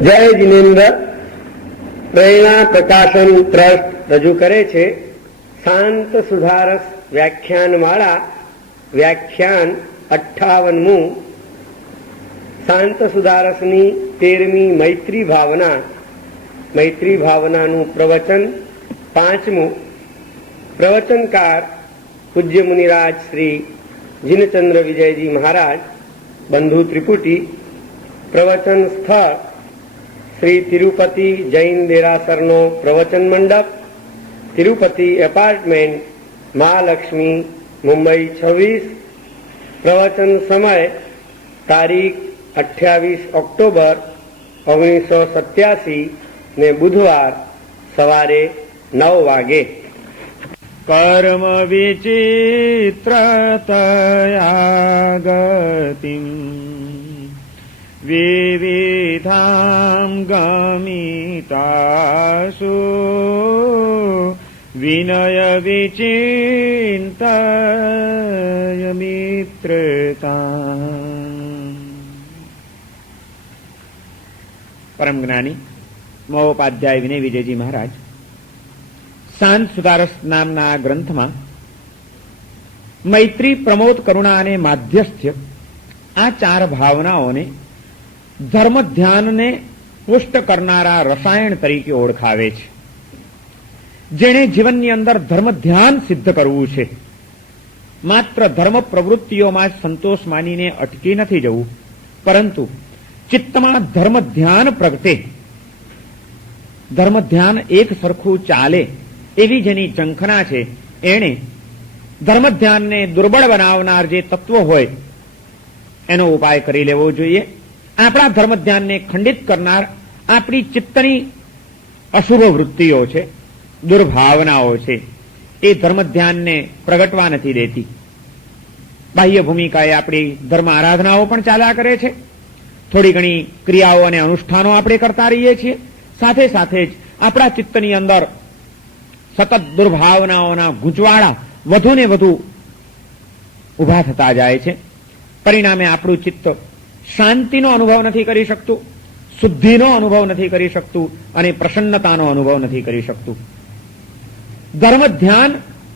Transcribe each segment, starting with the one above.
જય જિનેન્દ્ર પ્રેરણા પ્રકાશન ટ્રસ્ટ રજૂ કરે છે શાંત સુધારસ વ્યાખ્યાનમાળા વ્યાખ્યાન 58મું શાંત સુધારસની 13મી મૈત્રી ભાવનાનું પ્રવચન 5મું પ્રવચનકાર પૂજ્ય મુનિરાજ શ્રી જીનચંદ્ર વિજયજી મહારાજ બંધુ ત્રિપુટી પ્રવચન સ્થળ શ્રી તિરુપતિ જૈન દેરાસરનો પ્રવચન મંડપ તિરુપતિ એપાર્ટમેન્ટ મહાલક્ષ્મી મુંબઈ 26 પ્રવચન સમય તારીખ 28 ઓક્ટોબર 1987 ને બુધવાર સવારે 9 વાગે. કર્મ વિચિત્રતયા ગતિમ વિવિધામ ગમિતાસુ વિનય વિચિંતય મિત્રતા. પરમ જ્ઞાની મહોપાધ્યાય વિનય વિજયજી મહારાજ શાંત સુધારસ નામના ગ્રંથમાં મૈત્રી, પ્રમોદ, કરુણા અને માધ્યસ્થ્ય આ 4 ભાવનાઓને ધર્મ ધ્યાનને પુષ્ટ કરનારા રસાયણ તરીકે ઓળખાવે છે. જેણે જીવનની અંદર ધર્મ ધ્યાન સિદ્ધ કરવું છે, માત્ર ધર્મ પ્રવૃત્તિઓમાં જ સંતોષ માનીને અટકી નથી જવું, પરંતુ ચિત્તમાં ધર્મ ધ્યાન પ્રગટે, ધર્મ ધ્યાન એક સરખું ચાલે એવી જેની ઝંખના છે, એણે ધર્મ ધ્યાનને દુર્બળ બનાવનાર જે તત્વો હોય એનો ઉપાય કરી લેવો જોઈએ. આપણા ધર્મ ધ્યાનને ખંડિત કરનાર આપણી ચિત્તની અશુભ વૃત્તિઓ છે, દુર્ભાવનાઓ છે, એ ધર્મ ધ્યાનને પ્રગટવા નથી દેતી. બાહ્ય ભૂમિકાએ આપણી ધર્મ આરાધનાઓ પણ ચાલ્યા કરે છે, થોડી ઘણી ક્રિયાઓ અને અનુષ્ઠાનો આપણે કરતા રહીએ છીએ, સાથે સાથે જ આપણા ચિત્તની અંદર સતત દુર્ભાવનાઓના ગૂંચવાડા વધુ ને વધુ ઉભા થતા જાય છે. પરિણામે આપણું ચિત્ત શાંતિનો અનુભવ નથી કરી શકતું, શુદ્ધિનો અનુભવ નથી કરી શકતું અને પ્રસન્નતાનો અનુભવ નથી કરી શકતું. ધર્મ ધ્યાન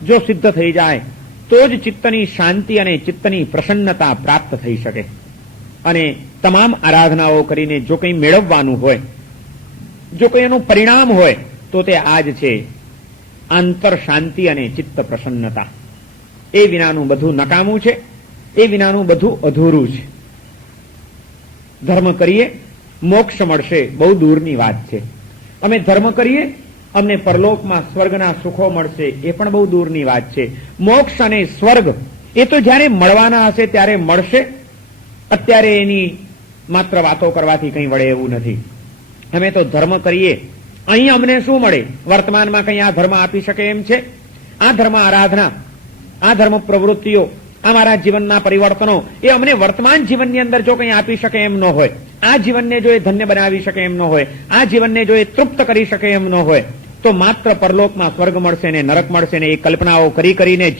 જો સિદ્ધ થઈ જાય તો જ ચિત્તની શાંતિ અને ચિત્તની પ્રસન્નતા પ્રાપ્ત થઈ શકે. અને તમામ આરાધનાઓ કરીને જો કંઈ મેળવવાનું હોય, જો કંઈ એનું પરિણામ હોય તો તે આ જ છે, આંતર શાંતિ અને ચિત્ત પ્રસન્નતા. એ વિનાનું બધું નકામું છે, એ વિનાનું બધું અધૂરું છે. ધર્મ કરીએ મોક્ષ મળશે બહુ દૂરની વાત છે. અમે ધર્મ કરીએ અમને પરલોકમાં સ્વર્ગના સુખો મળશે એ પણ બહુ દૂરની વાત છે. મોક્ષ અને સ્વર્ગ એ તો જ્યારે મળવાના હશે ત્યારે મળશે. અત્યારે એની માત્ર વાતો કરવાથી કંઈ વળે એવું નથી. અમે તો ધર્મ કરીએ, અહીં અમને શું મળે? વર્તમાનમાં કંઈ આ ધર્મ આપી શકે એમ છે? આ ધર્મ આરાધના, આ ધર્મ પ્રવૃત્તિઓ, અમારા જીવનના પરિવર્તનો એ અમને વર્તમાન જીવનની અંદર જો કંઈ આપી શકે એમ ન હોય, આ જીવનને જો એ ધન્ય બનાવી શકે એમ ન હોય, આ જીવનને જો એ તૃપ્ત કરી શકે એમ ન હોય, તો માત્ર પરલોકમાં સ્વર્ગ મળશે ને નરક મળશે ને એ કલ્પનાઓ કરી કરીને જ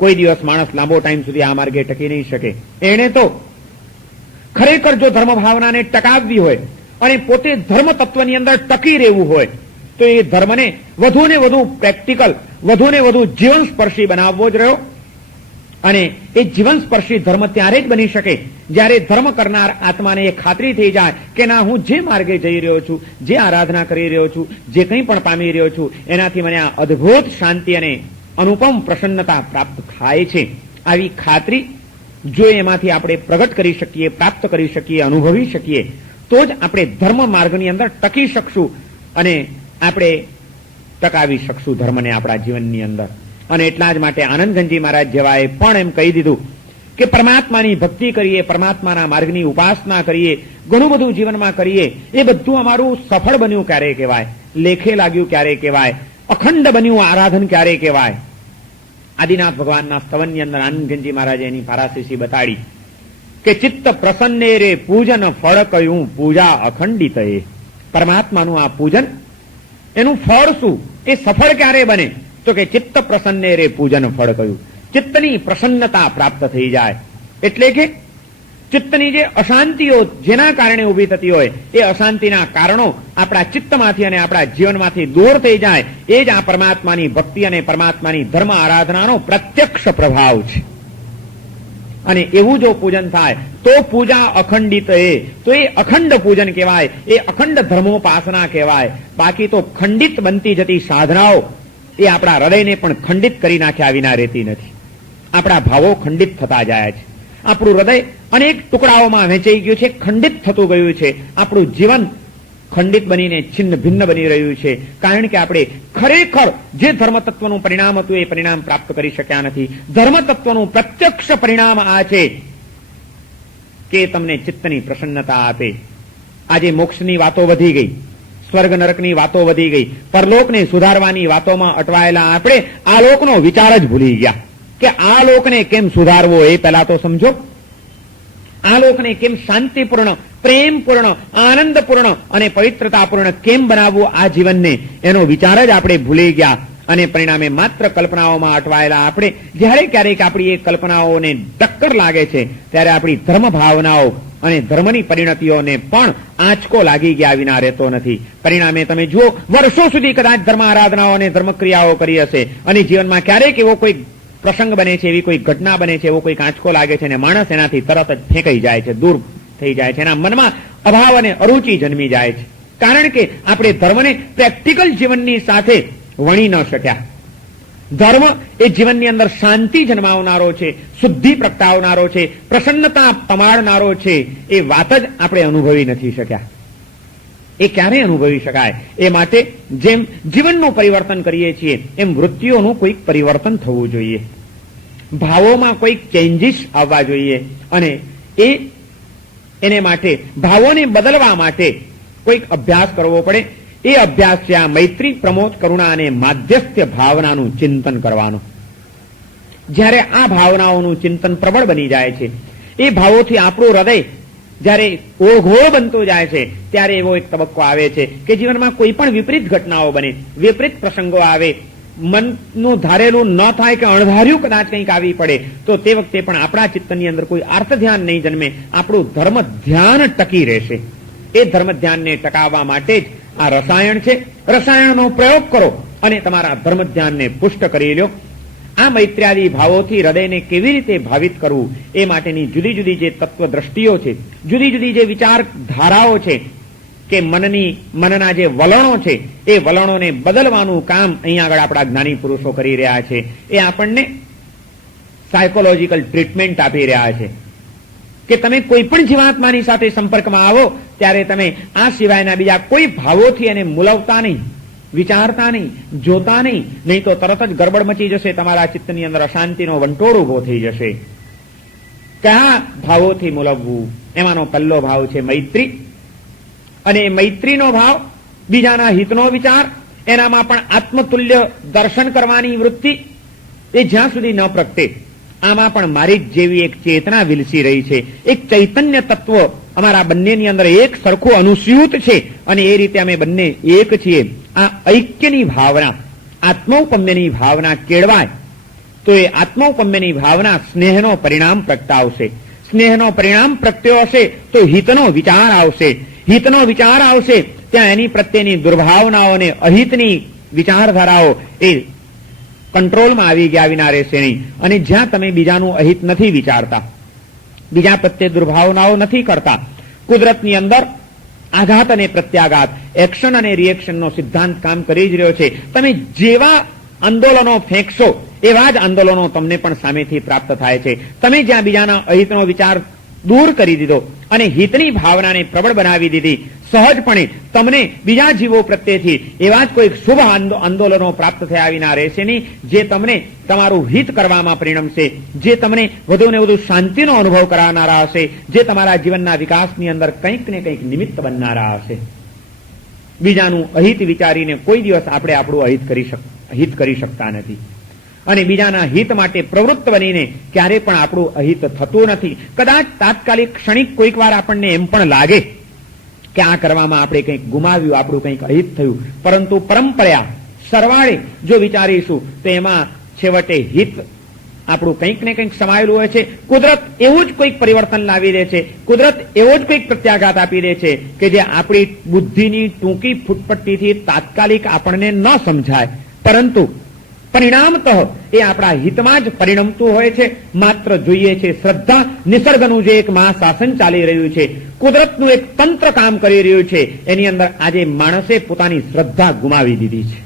કોઈ દિવસ માણસ લાંબો ટાઈમ સુધી આ માર્ગે ટકી નહીં શકે. એણે તો ખરેખર જો ધર્મ ભાવનાને ટકાવવી હોય અને પોતે ધર્મ તત્વની અંદર ટકી રહેવું હોય તો એ ધર્મને વધુ ને વધુ પ્રેક્ટિકલ, વધુ ને વધુ જીવન સ્પર્શી બનાવવો જ રહ્યો. અને એ જીવન સ્પર્શી ધર્મ ત્યારે જ બની શકે જ્યારે ધર્મ કરનાર આત્માને એ ખાતરી થઈ જાય કે ના, હું જે માર્ગે જઈ રહ્યો છું, જે આરાધના કરી રહ્યો છું, જે કંઈ પણ પામી રહ્યો છું, એનાથી મને આ અદ્ભુત શાંતિ અને અનુપમ પ્રસન્નતા પ્રાપ્ત થાય છે. આવી ખાતરી જો એમાંથી આપણે પ્રગટ કરી શકીએ, પ્રાપ્ત કરી શકીએ, અનુભવી શકીએ તો જ આપણે ધર્મ માર્ગની અંદર ટકી શકશું અને આપણે ટકાવી શકશું ધર્મને આપણા જીવનની અંદર. અને એટલા જ માટે આનંદગંજી મહારાજ જેવાએ પણ એમ કહી દીધું કે પરમાત્માની ભક્તિ કરીએ, પરમાત્માના માર્ગની ઉપાસના કરીએ, ઘણું બધું જીવનમાં કરીએ, એ બધું અમારું સફળ બન્યું ક્યારે કહેવાય, લેખે લાગ્યું ક્યારે કહેવાય, અખંડ બન્યું આરાધન ક્યારે કહેવાય. આદિનાથ ભગવાનના સ્તવનની અંદર આનંદગંજી મહારાજે એની પારાશીસી બતાડી કે ચિત્ત પ્રસન્ને રે પૂજન ફળ કયું પૂજા અખંડિત. પરમાત્માનું આ પૂજન, એનું ફળ શું, એ સફળ ક્યારે બને? તો કે ચિત્ત પ્રસન્ને રે પૂજન ફળ કયું, ચિત્તની પ્રસન્નતા પ્રાપ્ત થઈ જાય. એટલે કે ચિત્તની જે અશાંતિઓ જેના કારણે ઊભી થતી હોય એ અશાંતિના કારણો આપણા ચિત્તમાંથી અને આપણા જીવનમાંથી દૂર થઈ જાય, એ જ આ પરમાત્માની ભક્તિ અને પરમાત્માની ધર્મ આરાધનાનો પ્રત્યક્ષ પ્રભાવ છે. અને એવું જો પૂજન થાય તો પૂજા અખંડિત તો એ અખંડ પૂજન કહેવાય, એ અખંડ ધર્મોપાસના કહેવાય. બાકી તો ખંડિત બનતી જતી સાધનાઓ એ આપણા હૃદયને પણ ખંડિત કરી નાખ્યા વિના રહેતી નથી. આપણા ભાવો ખંડિત થતા જાય છે. આપણું હૃદય અનેક ટુકડાઓમાં વહેંચાઈ ગયું છે, ખંડિત થતું ગયું છે. આપણું જીવન ખંડિત બનીને છિન્ન ભિન્ન બની રહ્યું છે, કારણ કે આપણે ખરેખર જે ધર્મ તત્વનું પરિણામ હતું એ પરિણામ પ્રાપ્ત કરી શક્યા નથી. ધર્મ તત્વનું પ્રત્યક્ષ પરિણામ આ છે કે તમને ચિત્તની પ્રસન્નતા આપે. આજે મોક્ષની વાતો વધી ગઈ, સ્વર્ગ નરકની વાતો વધી ગઈ, પરલોકને સુધારવાની વાતોમાં અટવાયેલા આપણે આ લોકનો વિચાર જ ભૂલી ગયા કે આ લોકને કેમ સુધારવો એ પહેલા તો સમજો. આ લોકને કેમ શાંતિપૂર્ણ, પ્રેમપૂર્ણ, આનંદપૂર્ણ અને પવિત્રતાપૂર્ણ કેમ બનાવવું આ જીવનને, એનો વિચાર જ આપણે ભૂલી ગયા. અને પરિણામે માત્ર કલ્પનાઓમાં અટવાયેલા આપણે જ્યારે ક્યારેક આપણી એ કલ્પનાઓને ટક્કર લાગે છે ત્યારે આપણી ધર્મ ભાવનાઓ અને ધર્મની પરિણતિઓને પણ આંચકો લાગી ગયા વિના રહેતો નથી. પરિણામે તમે જુઓ, વર્ષો સુધી કદાચ ધર્મ આરાધનાઓ અને ધર્મક્રિયાઓ કરી હશે અને જીવનમાં ક્યારેક એવો કોઈ પ્રસંગ બને છે, એવી કોઈ ઘટના બને છે, એવો કોઈ આંચકો લાગે છે અને માણસ એનાથી તરત જ ફેંકાઈ જાય છે, દૂર થઈ જાય છે. એના મનમાં અભાવ અને અરુચિ જન્મી જાય છે, કારણ કે આપણે ધર્મને પ્રેક્ટિકલ જીવનની સાથે વણી ન શક્યા. ધર્મ એ જીવનની અંદર શાંતિ જન્માવનારો છે, શુદ્ધિ પ્રગટાવનારો છે, પ્રસન્નતા પમાડનારો છે. એ વાત જ આપણે અનુભવી નથી શક્યા. એ ક્યારે અનુભવી શકાય? એ માટે જેમ જીવનનું પરિવર્તન કરીએ છીએ એમ વૃત્તિઓનું કોઈક પરિવર્તન થવું જોઈએ, ભાવોમાં કોઈક ચેન્જીસ આવવા જોઈએ. અને એને માટે ભાવોને બદલવા માટે કોઈક અભ્યાસ કરવો પડે. એ અભ્યાસ છે આ મૈત્રી, પ્રમોદ, કરુણા અને માધ્યસ્થ્ય ભાવનાનું ચિંતન કરવાનું. જ્યારે આ ભાવનાઓનું ચિંતન પ્રબળ બની જાય છે, એ ભાવોથી આપણું હૃદય જ્યારે ઓઘોળ બનતું જાય છે, ત્યારે એવો એક તબક્કો આવે છે કે જીવનમાં કોઈ પણ વિપરીત ઘટનાઓ બને, વિપરીત પ્રસંગો આવે, મનનું ધારેલું ન થાય કે અણધાર્યું કદાચ કંઈક આવી પડે, તો તે વખતે પણ આપણા ચિત્તની અંદર કોઈ અર્થ ધ્યાન નહીં જન્મે, આપણું ધર્મ ધ્યાન ટકી રહેશે. એ ધર્મ ધ્યાનને ટકાવવા માટે જ આ રસાયણ છે. રસાયણનો પ્રયોગ કરો અને તમારા ધર્મ ધ્યાનને પુષ્ટ કરી લો. આ મૈત્ર્યાદી ભાવોથી હૃદયને કેવી રીતે ભાવિત કરવું એ માટેની જુદી જુદી જે તત્વ દ્રષ્ટિઓ છે, જુદી જુદી જે વિચાર ધારાઓ છે કે મનના જે વલણો છે, એ વલણોને બદલવાનું કામ અહીંયા આગળ આપણા જ્ઞાની પુરુષો કરી રહ્યા છે. એ આપણને સાયકોલોજીકલ ટ્રીટમેન્ટ આપી રહ્યા છે કે તમે કોઈ પણ જીવાત્માની સાથે સંપર્કમાં આવો ત્યારે તમે આ સિવાયના બીજા કોઈ ભાવોથી એને મૂલવતા નહીં, વિચારતા નહીં, જોતા નહીં, નહીં તો તરત જ ગરબડ મચી જશે, તમારા ચિત્તની અંદર અશાંતિનો વંટોળ ઉભો થઈ જશે. કયા ભાવોથી મૂલવવું? એમાંનો પહેલો ભાવ છે મૈત્રી. અને મૈત્રીનો ભાવ બીજાના હિતનો વિચાર, એનામાં પણ આત્મતુલ્ય દર્શન કરવાની વૃત્તિ, એ જ્યાં સુધી ન પ્રગટે આમાં પણ મારી જ જેવી એક ચેતના વિલસી રહી છે, એક ચૈતન્ય તત્વ અમારા બંનેની અંદર એક સરખું અનુસ્યુત છે અને એ રીતે અમે બંને એક છીએ. આ ઐક્યની ભાવના, આત્મૌપમ્યની ભાવના કેળવાય તો એ આત્મૌપમ્યની ભાવના સ્નેહનો પરિણામ પ્રગટાવશે. સ્નેહનો પરિણામ પ્રગટ્યો હશે તો હિતનો વિચાર આવશે. હિતનો વિચાર આવશે ત્યાં એની પ્રત્યેની દુર્ભાવનાઓ અને અહિતની વિચારધારાઓ એ કંટ્રોલમાં આવી ગયા વિના રહેશે નહીં. અને જ્યાં તમે બીજાનું અહિત નથી વિચારતા, બીજા પ્રત્યે દુર્ભાવનાઓ નથી કરતા, કુદરતની અંદર આઘાત અને પ્રત્યાઘાત, એક્શન અને રિએક્શનનો સિદ્ધાંત કામ કરી જ રહ્યો છે. તમે જેવા આંદોલનો ફેંકશો એવા જ આંદોલનો તમને પણ સામેથી પ્રાપ્ત થાય છે. તમે જ્યાં બીજાના અહિતનો વિચાર દૂર કરી દીધો અને હિતની ભાવનાને પ્રબળ બનાવી દીધી, સહજપણે તમને બીજા જીવો પ્રત્યેથી એવા જ કોઈ શુભ આંદોલનો પ્રાપ્ત થયા વિના રહેશે નહીં, જે તમને તમારું હિત કરવામાં પરિણમશે, જે તમને વધુ ને વધુ શાંતિનો અનુભવ કરાવનારા હશે, જે તમારા જીવનના વિકાસની અંદર કંઈક ને કંઈક નિમિત્ત બનનારા હશે. બીજાનું અહિત વિચારીને કોઈ દિવસ આપણે આપણું હિત કરી શકતા નથી અને બીજાના હિત માટે પ્રવૃત્ત બનીને ક્યારે પણ આપણું અહિત થતું નથી. કદાચ તાત્કાલિક ક્ષણિક કોઈક વાર આપણને એમ પણ લાગે કે આ કરવામાં આપણે કંઈક ગુમાવ્યું, આપણું કંઈક અહિત થયું, પરંતુ પરંપરા સરવાળે જો વિચારીશું તો એમાં છેવટે હિત આપણું કંઈક ને કંઈક સમાયેલું હોય છે. કુદરત એવું જ કોઈક પરિવર્તન લાવી દે છે, કુદરત એવો જ કોઈક પ્રત્યાઘાત આપી દે છે કે જે આપણી બુદ્ધિની ટૂંકી ફૂટપટ્ટીથી તાત્કાલિક આપણને ન સમજાય, પરંતુ પરિણામતઃ એ આપણા હિતમાં જ પરિણમતું હોય છે. માત્ર જોઈએ છે શ્રદ્ધા. નિસર્ગનું જે એક મહાશાસન ચાલી રહ્યું છે, કુદરતનું એક તંત્ર કામ કરી રહ્યું છે, એની અંદર આજે માણસે પોતાની શ્રદ્ધા ગુમાવી દીધી છે.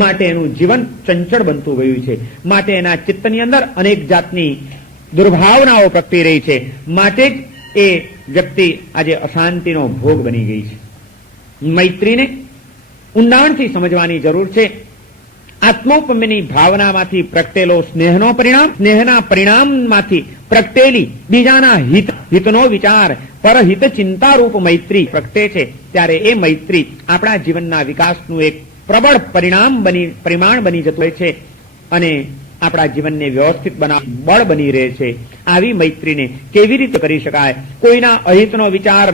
માટે એનું જીવન ચંચળ બનતું ગયું છે, માટે એના ચિત્તની અંદર અનેક જાતની દુર્ભાવનાઓ પ્રગટી રહી છે, માટે જ એ વ્યક્તિ આજે અશાંતિનો ભોગ બની ગઈ છે. મૈત્રીને ઊંડાણથી સમજવાની જરૂર છે. આત્મોપમ્યની ભાવનામાંથી પ્રગટેલો સ્નેહનો પરિણામ, સ્નેહના પરિણામમાંથી પ્રગટેલી બીજાના હિતનો વિચાર, પરહિત ચિંતારૂપ મૈત્રી પ્રગટે છે, ત્યારે એ મૈત્રી આપણા જીવનના વિકાસનું એક પ્રબળ પરિમાણ બની જતું હોય છે અને આપણા જીવનને વ્યવસ્થિત બળ બની રહે છે. આવી મૈત્રીને કેવી રીતે કરી શકાય? કોઈના અહિતનો વિચાર,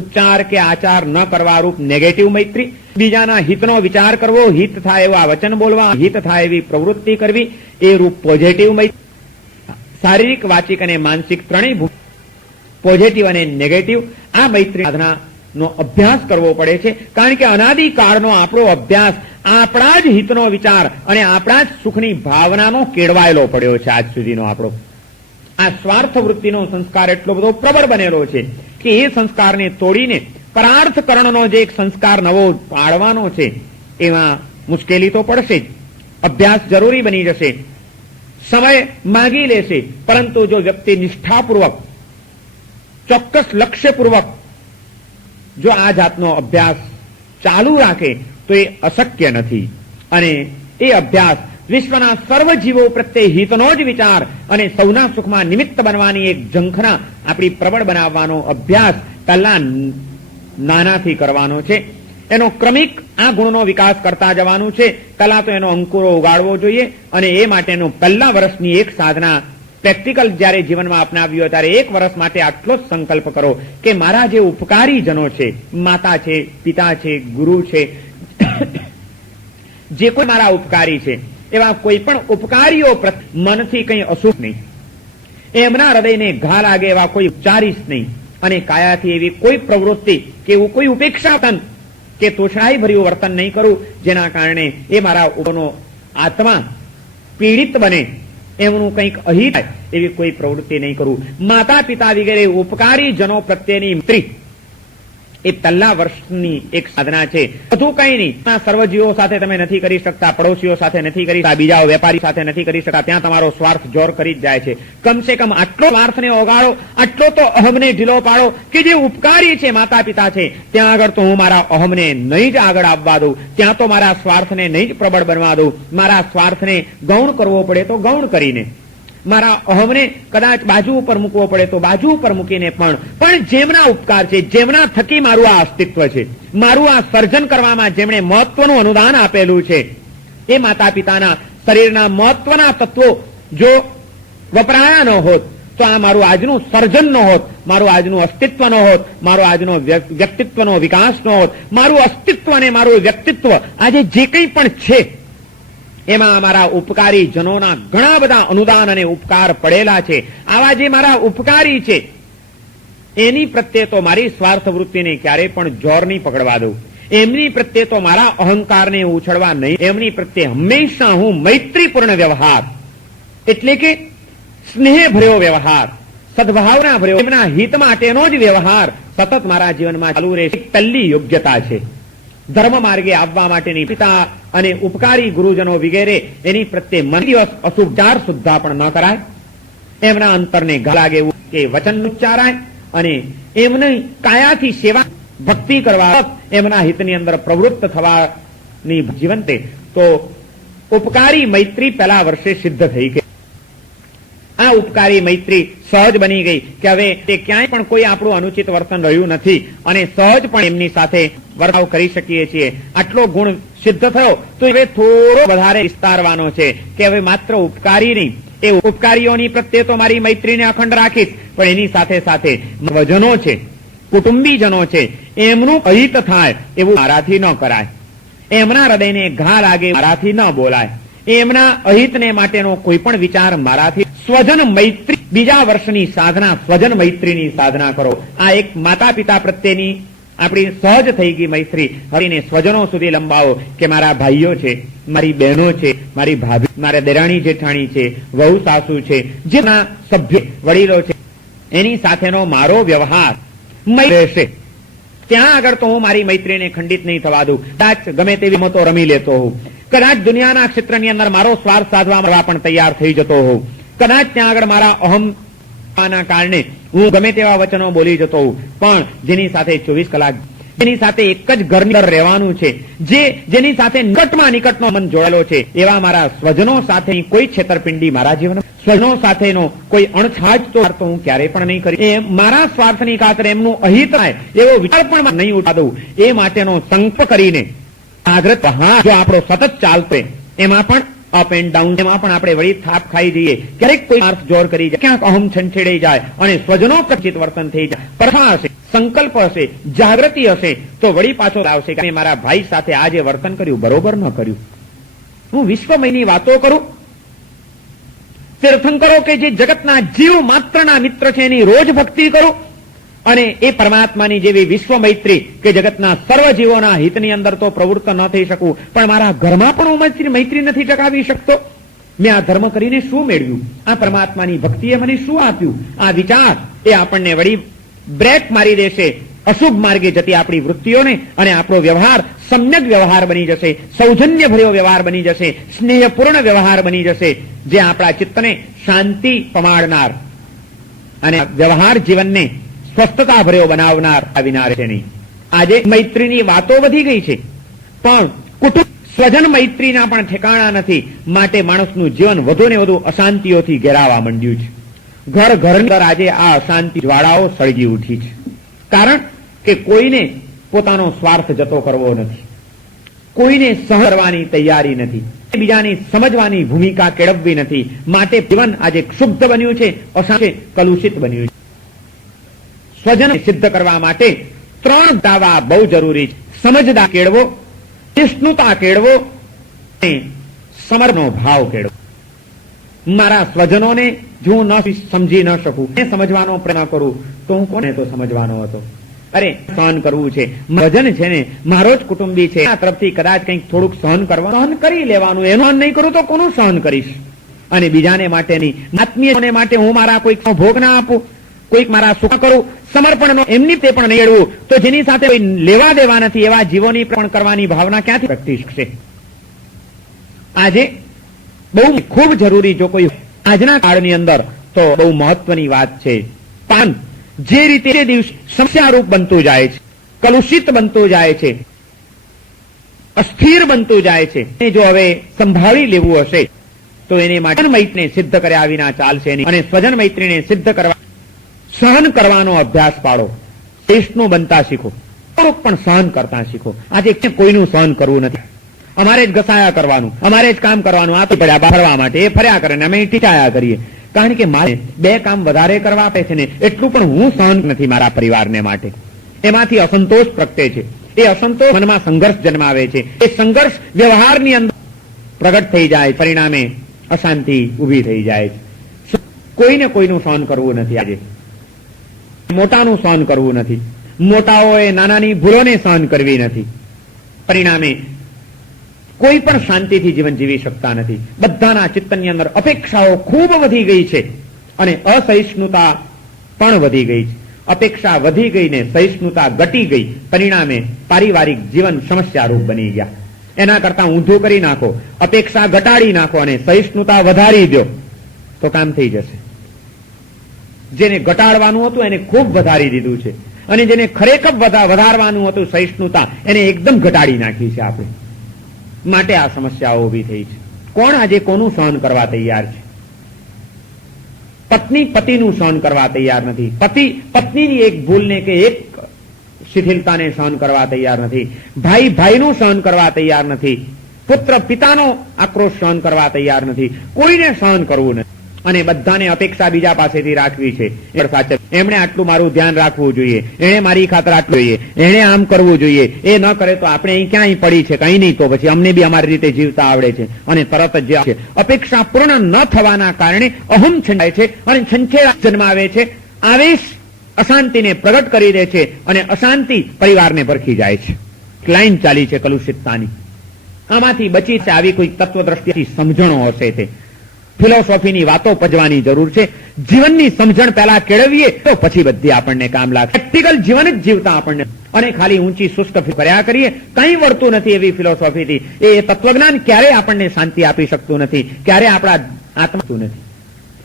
ઉચ્ચાર કે આચાર ન કરવા રૂપ નેગેટિવ મૈત્રી, બીજાના હિતનો વિચાર કરવો, હિત થાય એવા વચન બોલવા, હિત થાય એવી પ્રવૃત્તિ કરવી, એ રૂપ પોઝિટિવ મૈત્રી. શારીરિક, વાચિક અને માનસિક ત્રણેય પોઝિટિવ અને નેગેટિવ આ મૈત્રી સાધનાનો અભ્યાસ કરવો પડે છે. કારણ કે અનાદિકાળનો આપણો અભ્યાસ આપણા જ હિતનો વિચાર અને આપણા જ સુખની ભાવનાનો કેળવાયેલો પડ્યો છે. આજ સુધીનો આપણો આ સ્વાર્થ વૃત્તિનો સંસ્કાર એટલો બધો પ્રબળ બનેલો છે કે એ સંસ્કારને તોડીને પરાર્થકરણનો જે એક સંસ્કાર નવો પાડવાનો છે એમાં મુશ્કેલી તો પડશે જ. અભ્યાસ જરૂરી બની જશે, સમય માગી લેશે, પરંતુ જો વ્યક્તિ નિષ્ઠાપૂર્વક, ચોક્કસ લક્ષ્યપૂર્વક જો આ જાતનો અભ્યાસ ચાલુ રાખે તો એ અશક્ય નથી. અને એ અભ્યાસ વિશ્વના સર્વ જીવો પ્રત્યે હિતનો જ વિચાર અને સૌના સુખમાં નિમિત્ત બનવાની એક ઝંખના આપણી પ્રબળ બનાવવાનો અભ્યાસ પહેલા નાનાથી કરવાનો છે. એનો ક્રમિક આ ગુણનો વિકાસ કરતા જવાનું છે. પહેલા તો એનો અંકુરો ઉગાડવો જોઈએ અને એ માટેનું પહેલા વર્ષની એક સાધના પ્રેક્ટિકલ જ્યારે જીવનમાં અપનાવ્યું ત્યારે એક વર્ષ માટે આટલો જ સંકલ્પ કરો કે મારા જે ઉપકારી જનો છે, માતા છે, પિતા છે, ગુરુ છે, જે કોઈ મારા ઉપકારી છે, એવા કોઈ પણ ઉપકારીઓ મનથી કંઈ અશુભ નહીં, એમના હૃદયને ઘા લાગે એવા કોઈ ઉચ્ચારીશ નહીં, અને કાયાથી એવી કોઈ પ્રવૃત્તિ કે એવું કોઈ ઉપેક્ષાપન કે તોછડાઈ ભર્યું વર્તન નહીં કરું જેના કારણે એ મારા ઉપરનો આત્મા પીડિત બને, એમનું કંઈક અહિત થાય એવી કોઈ પ્રવૃત્તિ નહીં કરું. માતા પિતા વગેરે ઉપકારી જનો પ્રત્યેની મૈત્રી એ પહેલા વર્ષની એક સાધના છે. બધું કંઈ નહીં. સર્વજીવો સાથે તમે નથી કરી શકતા, પડોશીઓ સાથે નથી કરી શકતા, બીજા વેપારી સાથે નથી કરી શકતા, ત્યાં તમારો સ્વાર્થ જોર કરી જ જાય છે. કમસે કમ આટલો સ્વાર્થને ઓગાળો, આટલો તો અહમને ઢીલો પાડો કે જે ઉપકારી છે, માતા પિતા છે, ત્યાં આગળ તો હું મારા અહમને નહીં જ આગળ આવવા દઉં, ત્યાં તો મારા સ્વાર્થને નહીં જ પ્રબળ બનવા દઉં. મારા સ્વાર્થને ગૌણ કરવો પડે તો ગૌણ કરીને, મારા અહમને કદાચ બાજુ ઉપર મૂકવો પડે તો બાજુ ઉપર મૂકીને પણ જેમના ઉપકાર છે, જેમના થકી મારું આ અસ્તિત્વ છે, મારું આ સર્જન કરવામાં જેમણે મહત્વનું અનુદાન આપેલું છે, એ માતા પિતાના શરીરના મહત્વના તત્વો જો વપરાયા ન હોત તો આ મારું આજનું સર્જન ન હોત, મારું આજનું અસ્તિત્વ ન હોત, મારો આજનો વ્યક્તિત્વનો વિકાસ ન હોત, મારું અસ્તિત્વ અને મારું વ્યક્તિત્વ આજે જે કંઈ પણ છે એમાં મારા ઉપકારી જનોના ઘણા બધા અનુદાન અને ઉપકાર પડેલા છે. આવા જે મારા ઉપકારી છે એની પ્રત્યે તો મારી સ્વાર્થ વૃત્તિને ક્યારેય પણ જોર નહીં પકડવા દઉં, એમની પ્રત્યે તો મારા અહંકારને ઉછળવા નહીં, એમની પ્રત્યે હંમેશા હું મૈત્રીપૂર્ણ વ્યવહાર એટલે કે સ્નેહ ભર્યો વ્યવહાર, સદભાવના ભર્યો, એમના હિત માટેનો જ વ્યવહાર સતત મારા જીવનમાં ચાલુ રહે. પહેલી યોગ્યતા છે ધર્મ માર્ગે આવવા માટેની. પિતા અને ઉપકારી ગુરુજનો વગેરે એની પ્રત્યે મન દિવસ અશુભચાર સુદ્ધા પણ ન કરાય, એમના અંતરને ઘા લાગે એવું કે વચન ઉચ્ચારાય, અને એમની કાયાથી સેવા ભક્તિ કરવા, એમના હિતની અંદર પ્રવૃત્ત થવાની જીવંતે તો ઉપકારી મૈત્રી પહેલા વર્ષે સિદ્ધ થઈ ગઈ. આ ઉપકારી મૈત્રી સહજ બની ગઈ કે હવે તે ક્યાંય પણ કોઈ આપણું અનુચિત વર્તન રહ્યું નથી અને સહજ પણ એમની સાથે વર્તાવ કરી શકીએ છીએ. આટલો ગુણ સિદ્ધ થયો તો હવે થોડો વધારે વિસ્તારવાનો છે કે હવે માત્ર ઉપકારી નહીં, એ ઉપકારીઓની પ્રત્યે તો મારી મૈત્રીને અખંડ રાખીશ, પણ એની સાથે સાથે વજનો છે, કુટુંબીજનો છે, એમનું અહિત થાય એવું મારાથી ન કરાય, એમના હૃદયને ઘા લાગે મારાથી ન બોલાય, એમના અહિતને માટેનો કોઈ પણ વિચાર મારાથી સ્વજન મૈત્રી બીજા વર્ષની સાધના, સ્વજન મૈત્રીની સાધના કરો. આ એક માતા પિતા પ્રત્યેની આપણી સહજ થઈ ગઈ મૈત્રી હરીને સ્વજનો સુધી લંબાવો કે મારા ભાઈઓ છે, મારી બહેનો છે, મારી ભાભી, મારા દેરાણી જેઠાણી છે, વહુ સાસુ છે, જેના સભ્ય વડીલો છે, એની સાથેનો મારો વ્યવહાર રહેશે. ત્યાં આગળ તો હું મારી મૈત્રીને ખંડિત નહીં થવા દઉં. કદાચ ગમે તેવી રમતો રમી લેતો હોઉં, કદાચ દુનિયાના ક્ષેત્રની અંદર મારો સ્વાર્થ સાધવા પણ તૈયાર થઈ જતો હોઉં, કદાચ ત્યાં આગળ મારા અહમ કારણે હું ગમે તેવા વચનો બોલી જતો હોઉં, પણ જેની સાથે 24 કલાક, જેની સાથે એક જ ઘરની અંદર રહેવાનું છે, જેની સાથે નિકટનો મન જોડાયેલો છે, એવા મારા સ્વજનો સાથે કોઈ છેતરપિંડી મારા જીવન, સ્વજનો સાથેનો કોઈ અણછાજ તો હું ક્યારેય પણ નહીં કરી. એ મારા સ્વાર્થની ખાતર એમનું અહિત થાય એવો વિચાર પણ નહીં ઉઠા દઉં. એ માટેનો સંકલ્પ કરીને જાગ્રત જો આપણો સતત ચાલતો એમાં પણ અપ એન્ડ ડાઉન, એમાં પણ આપણે વળી થાપ ખાઈ જઈએ, ક્યારેક કોઈ અર્થ જોર કરી જાય, ક્યાંક અહમ છંછેડાઈ જાય અને સ્વજનો કચિત વર્તન થઈ જાય. પ્રથા હશે, સંકલ્પ હશે, જાગૃતિ હશે તો વળી પાછો આવશે કે મારા ભાઈ સાથે આ જે વર્તન કર્યું બરોબર ન કર્યું. હું વિશ્વમયની વાતો કરું, તીર્થંકરો કે જે જગતના જીવ માત્રના મિત્ર છે એની રોજ ભક્તિ કરું અને એ પરમાત્માની જેવી વિશ્વ મૈત્રી કે જગતના સર્વ જીવોના હિતની અંદર તો પ્રવૃત્ત ન થઈ શકું, પણ મારા ઘરમાં પણ હું મૈત્રી નથી ટકાવી શકતો. મેં આ ધર્મ કરીને શું મેળવ્યું? આ પરમાત્માની ભક્તિએ મને શું આપ્યું? આ વિચાર એ આપણને વળી બ્રેક મારી દેશે અશુભ માર્ગે જતી આપણી વૃત્તિઓને, અને આપણો વ્યવહાર સમ્યક વ્યવહાર બની જશે, સૌજન્ય ભર્યો વ્યવહાર બની જશે, સ્નેહપૂર્ણ વ્યવહાર બની જશે, જે આપણા ચિત્તને શાંતિ પમાડનાર અને વ્યવહાર જીવનને સ્વસ્થતા ભર્યો બનાવનાર આવિનાર છે નહીં. આજે મૈત્રીની વાતો વધી ગઈ છે, પણ કુટુંબ સ્વજન મૈત્રીના પણ ઠેકાણા નથી. માટે માણસનું જીવન વધુ ને વધુ અશાંતિઓથી ઘેરાવા માંડ્યું છે. ઘરની અંદર આજે આ અશાંતિ જ્વાળાઓ સળગી ઉઠી છે. કારણ કે કોઈને પોતાનો સ્વાર્થ જતો કરવો નથી, કોઈને સહન કરવાની તૈયારી નથી, બીજાની સમજવાની ભૂમિકા કેળવવી નથી. માટે જીવન આજે ક્ષુબ્ધ બન્યું છે, અશાંત, કલુષિત બન્યું છે. સ્વજન સિદ્ધ કરવા માટે 3 દાવા બહુ જરૂરી છે. સમજદાર કેળવો, સહિષ્ણુતા કેળવો અને સમર્પણનો ભાવ કેળવો. મારા સ્વજનોને જો હું સમજી ન શકું, સમજવાનો પ્રયત્ન કરું તો હું કોને તો સમજવાનો હતો? અરે સહન કરવું છે, સ્વજન છે ને, મારો જ કુટુંબી છે, આ તરફથી કદાચ કંઈક થોડુંક સહન કરવાનું, સહન કરી લેવાનું. એનું સહન નહીં કરું તો કોનું સહન કરીશ? અને બીજાને માટેની આત્મીયને માટે હું મારા કોઈક ભોગ ના આપું, કોઈક મારા સુખ કરું, સમર્પણનો એમની તે પણ નહીં એળવું, તો જેની સાથે કોઈ લેવા દેવા નથી એવા જીવોની પણ કરવાની ભાવના ક્યાંથી પ્રગટી શકશે? આજે બહુ ખૂબ જરૂરી જો કોઈ આજના કાળની અંદર તો બહુ મહત્વની વાત છે. પાન જે રીતે દિવસ સમસ્યારૂપ બનતું જાય છે, કલુષિત બનતું જાય છે, અસ્થિર બનતું જાય છે, જો હવે સંભાળી લેવું હશે તો એને માટે મૈત્રીને સિદ્ધ કર્યા વિના ચાલશે નહીં. અને સ્વજન મૈત્રીને સિદ્ધ કરવા સહન કરવાનો અભ્યાસ પાડો, શ્રેષ્ઠનું બનતા શીખો, થોડુંક પણ સહન કરતા શીખો. આજે કોઈનું સહન કરવું નથી, અમારે જ ઘસાયા કરવાનું, અમારે જ કામ કરવાનું, આ તો પડ્યા ફરવા માટે એ ફર્યા કરે ને અમે ટીચાયા કરીએ. કારણ કે મારે 2 કામ વધારે કરવા આપે છે ને એટલું પણ હું સહન નથી મારા પરિવારને માટે. એમાંથી અસંતોષ પ્રગટે છે, એ અસંતોષ મનમાં સંઘર્ષ જન્માવે છે, એ સંઘર્ષ વ્યવહારની અંદર પ્રગટ થઈ જાય, પરિણામે અશાંતિ ઉભી થઈ જાય છે. કોઈને કોઈનું સહન કરવું નથી, આજે મોટાનું સહન કરવું નથી, મોટાઓએ નાનાની ભૂલોને સહન કરવી નથી. પરિણામે કોઈ પણ શાંતિથી જીવન જીવી શકતા નથી. બધાના ચિત્તની અંદર અપેક્ષાઓ ખૂબ વધી ગઈ છે અને અસહિષ્ણુતા પણ વધી ગઈ છે. અપેક્ષા વધી ગઈ ને સહિષ્ણુતા ઘટી ગઈ, પરિણામે પારિવારિક જીવન સમસ્યારૂપ બની ગયા. એના કરતા ઊંધું કરી નાખો, અપેક્ષા ઘટાડી નાખો અને સહિષ્ણુતા વધારી દો તો કામ થઈ જશે. જેને ઘટાડવાનું હતું એને ખૂબ વધારી દીધું છે, અને જેને ખરેખર વધારવાનું હતું સહિષ્ણુતા, એને એકદમ ઘટાડી નાખી છે આપણે. માટે આ સમસ્યાઓ ઉભી થઈ છે. કોણ આજે કોનું સહન કરવા તૈયાર છે? પત્ની પતિનું સહન કરવા તૈયાર નથી, પતિ પત્નીની એક ભૂલને કે એક શિથિલતાને સહન કરવા તૈયાર નથી, ભાઈ ભાઈનું સહન કરવા તૈયાર નથી, પુત્ર પિતાનો આક્રોશ સહન કરવા તૈયાર નથી, કોઈને સહન કરવું નથી. અને બધાને અપેક્ષા બીજા પાસેથી રાખવી છે. એમણે આટલું મારું ધ્યાન રાખવું જોઈએ, એણે મારી ખાતર આટલું જોઈએ, એણે આમ કરવું જોઈએ, એ ન કરે તો આપણે અહીં ક્યાંય પડી છે, કઈ નહીં, તો પછી અમને બી અમારી રીતે જીવતા આવડે છે. અને તરત જ જે અપેક્ષા પૂર્ણ ન થવાના કારણે અહમ છંછેડાય છે અને છંછેડા જન્માવે છે. આવેશ અશાંતિને પ્રગટ કરી દે છે અને અશાંતિ પરિવારને ભરખી જાય છે. લાઈન ચાલી છે કલુષિતતાની. આમાંથી બચી છે આવી કોઈ તત્વદ્રષ્ટિથી સમજણો હશે તે ફિલોસોફીની વાતો પજવાની જરૂર છે. જીવનની સમજણ પહેલા કેળવીએ તો પછી બધી આપણને કામ લાગશે. પ્રેક્ટિકલ જીવન જ જીવતા આપણને અને ખાલી ઊંચી શુષ્ક કર્યા કરીએ, કંઈ વળતું નથી એવી ફિલોસોફીથી. એ તત્વજ્ઞાન ક્યારેય આપણને શાંતિ આપી શકતું નથી, ક્યારે આપણા આત્મા નથી.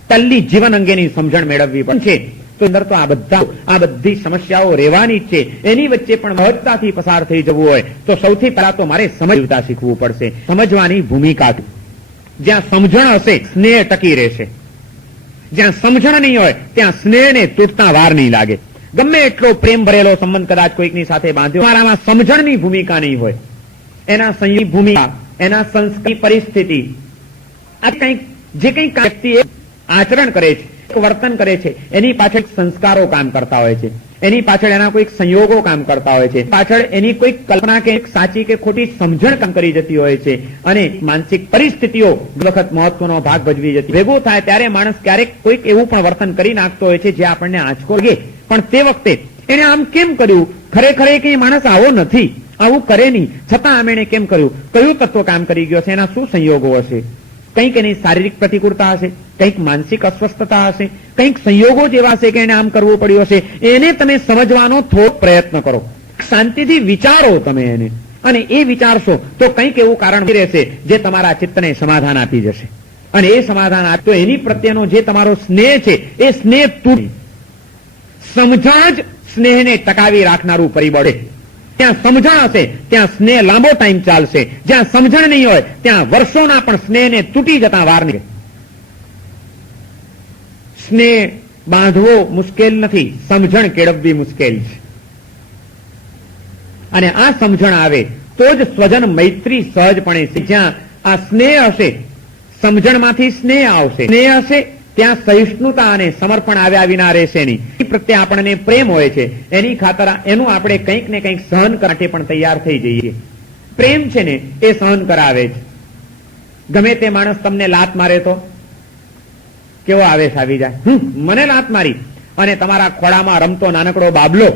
પહેલી જીવન અંગેની સમજણ મેળવવી પણ છે. તો અંદર તો આ બધી સમસ્યાઓ રહેવાની જ છે. એની વચ્ચે પણ મહત્તાથી પસાર થઈ જવું હોય તો સૌથી પહેલા તો મારે સમજતા શીખવું પડશે. સમજવાની ભૂમિકા. જ્યાં સમજણ હશે સ્નેહ ટકી રહેશે. જ્યાં સમજણ નહીં હોય ત્યાં સ્નેહને તૂટતા વાર નહીં લાગે. ગમે એટલો પ્રેમ ભરેલો સંબંધ કદાચ કોઈકની સાથે બાંધ્યો, મારામાં સમજણની ભૂમિકા નહીં હોય, એના સંયોગ ભૂમિકા, એના સંસ્કાર, પરિસ્થિતિ, આ કંઈક જે કંઈક વ્યક્તિ આચરણ કરે છે, વર્તન કરે છે, એની પાછળ સંસ્કારો કામ કરતા હોય છે, એની પાછળ એના કોઈક સંયોગો કામ કરતા હોય છે, પાછળ એની કોઈક કલ્પના કે સાચી કે ખોટી સમજણ કામ કરી જતી હોય છે અને માનસિક પરિસ્થિતિઓ વખત મહત્વનો ભાગ ભજવી જતી. ભેગું થાય ત્યારે માણસ ક્યારેક કોઈક એવું પણ વર્તન કરી નાખતો હોય છે જે આપણને આંચકો લાગે, પણ તે વખતે એને આમ કેમ કર્યું, ખરેખર કે માણસ આવો નથી, આવું કરે નહીં, છતાં આમ એને કેમ કર્યું, કયું તત્વ કામ કરી ગયો છે, એના શું સંયોગો હશે. કંઈક એની શારીરિક પ્રતિકૂળતા હશે, કંઈક માનસિક અસ્વસ્થતા હશે, કંઈક સંયોગો જેવા હશે કે એને આમ કરવું પડ્યું હશે. એને તમે સમજવાનો થોડો પ્રયત્ન કરો, શાંતિથી વિચારો તમે એને, અને એ વિચારશો તો કંઈક એવું કારણ રહેશે જે તમારા ચિત્તને સમાધાન આપી જશે. અને એ સમાધાન આપતો એની પ્રત્યેનો જે તમારો સ્નેહ છે એ સ્નેહ તૂટી. સમજણ જ સ્નેહને ટકાવી રાખનારું પરિબળ છે. ત્યાં સમજણ હશે ત્યાં સ્નેહ લાંબો ટાઈમ ચાલશે. જ્યાં સમજણ નહીં હોય ત્યાં વર્ષોના પણ સ્નેહને તૂટી જતા વાર નહીં. સ્નેહ બાંધવો મુશ્કેલ નથી, સમજણ કેળવવી મુશ્કેલ છે. અને આ સમજણ આવે તો જ સ્વજન મૈત્રી સહજપણે. જ્યાં આ સ્નેહ હશે, સમજણમાંથી સ્નેહ આવશે. સ્નેહ હશે ત્યાં સહિષ્ણુતા અને સમર્પણ આવ્યા વિના રહેશે નહીં. એ પ્રત્યે આપણને પ્રેમ હોય છે, એની ખાતર એનું આપણે કંઈક ને કંઈક સહન કરવા માટે પણ તૈયાર થઈ જઈએ. પ્રેમ છે ને એ સહન કરાવે છે. ગમે તે માણસ તમને લાત મારે તો કેવો આવેશ આવી જાય, મને લાત મારી. અને તમારા ખોળામાં રમતો નાનકડો બાબલો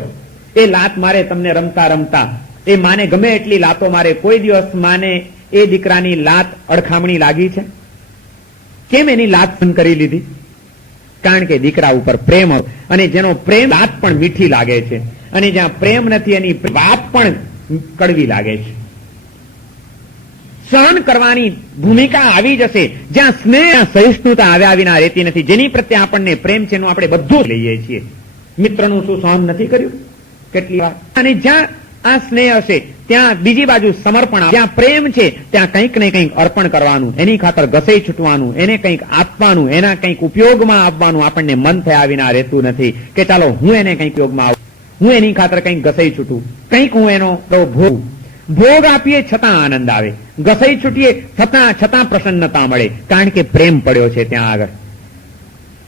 એ લાત મારે તમને રમતા રમતા, એ માને ગમે એટલી લાતો મારે, કોઈ દિવસ માને એ દીકરાની લાત અડખામણી લાગી છે? કેમ એની લાત સહન કરી લીધી? કારણ કે દીકરા ઉપર પ્રેમ, અને જેનો પ્રેમ વાત પણ મીઠી લાગે છે, અને જ્યાં પ્રેમ નથી એની વાત પણ કડવી લાગે છે. સહન કરવાની ભૂમિકા આવી જશે જ્યાં સ્નેહ સહિષ્ણુતા આવ્યા વિના રહેતી નથી. જેની પ્રત્યે આપણને પ્રેમ છે એનું આપણે બધું લઈએ છીએ. મિત્રનું શું સહન નથી કર્યું કેટલી વાર? અને જ્યાં આ સ્નેહ હશે ત્યાં બીજી બાજુ સમર્પણ. જ્યાં પ્રેમ છે ત્યાં કંઈક ને કંઈક અર્પણ કરવાનું, એની ખાતર ઘસાઈ છૂટવાનું, એને કંઈક આપવાનું, એના કંઈક ઉપયોગમાં આવવાનું આપણને મન થયા વિના રહેતું નથી કે ચાલો હું એને કંઈક ઉપયોગમાં આવું, હું એની ખાતર કંઈક ઘસાઈ છૂટું, કંઈક હું એનો ભોગ આપીએ છતાં આનંદ આવે, ઘસાઈ છૂટીએ છતાં પ્રસન્નતા મળે, કારણ કે પ્રેમ પડ્યો છે ત્યાં આગળ.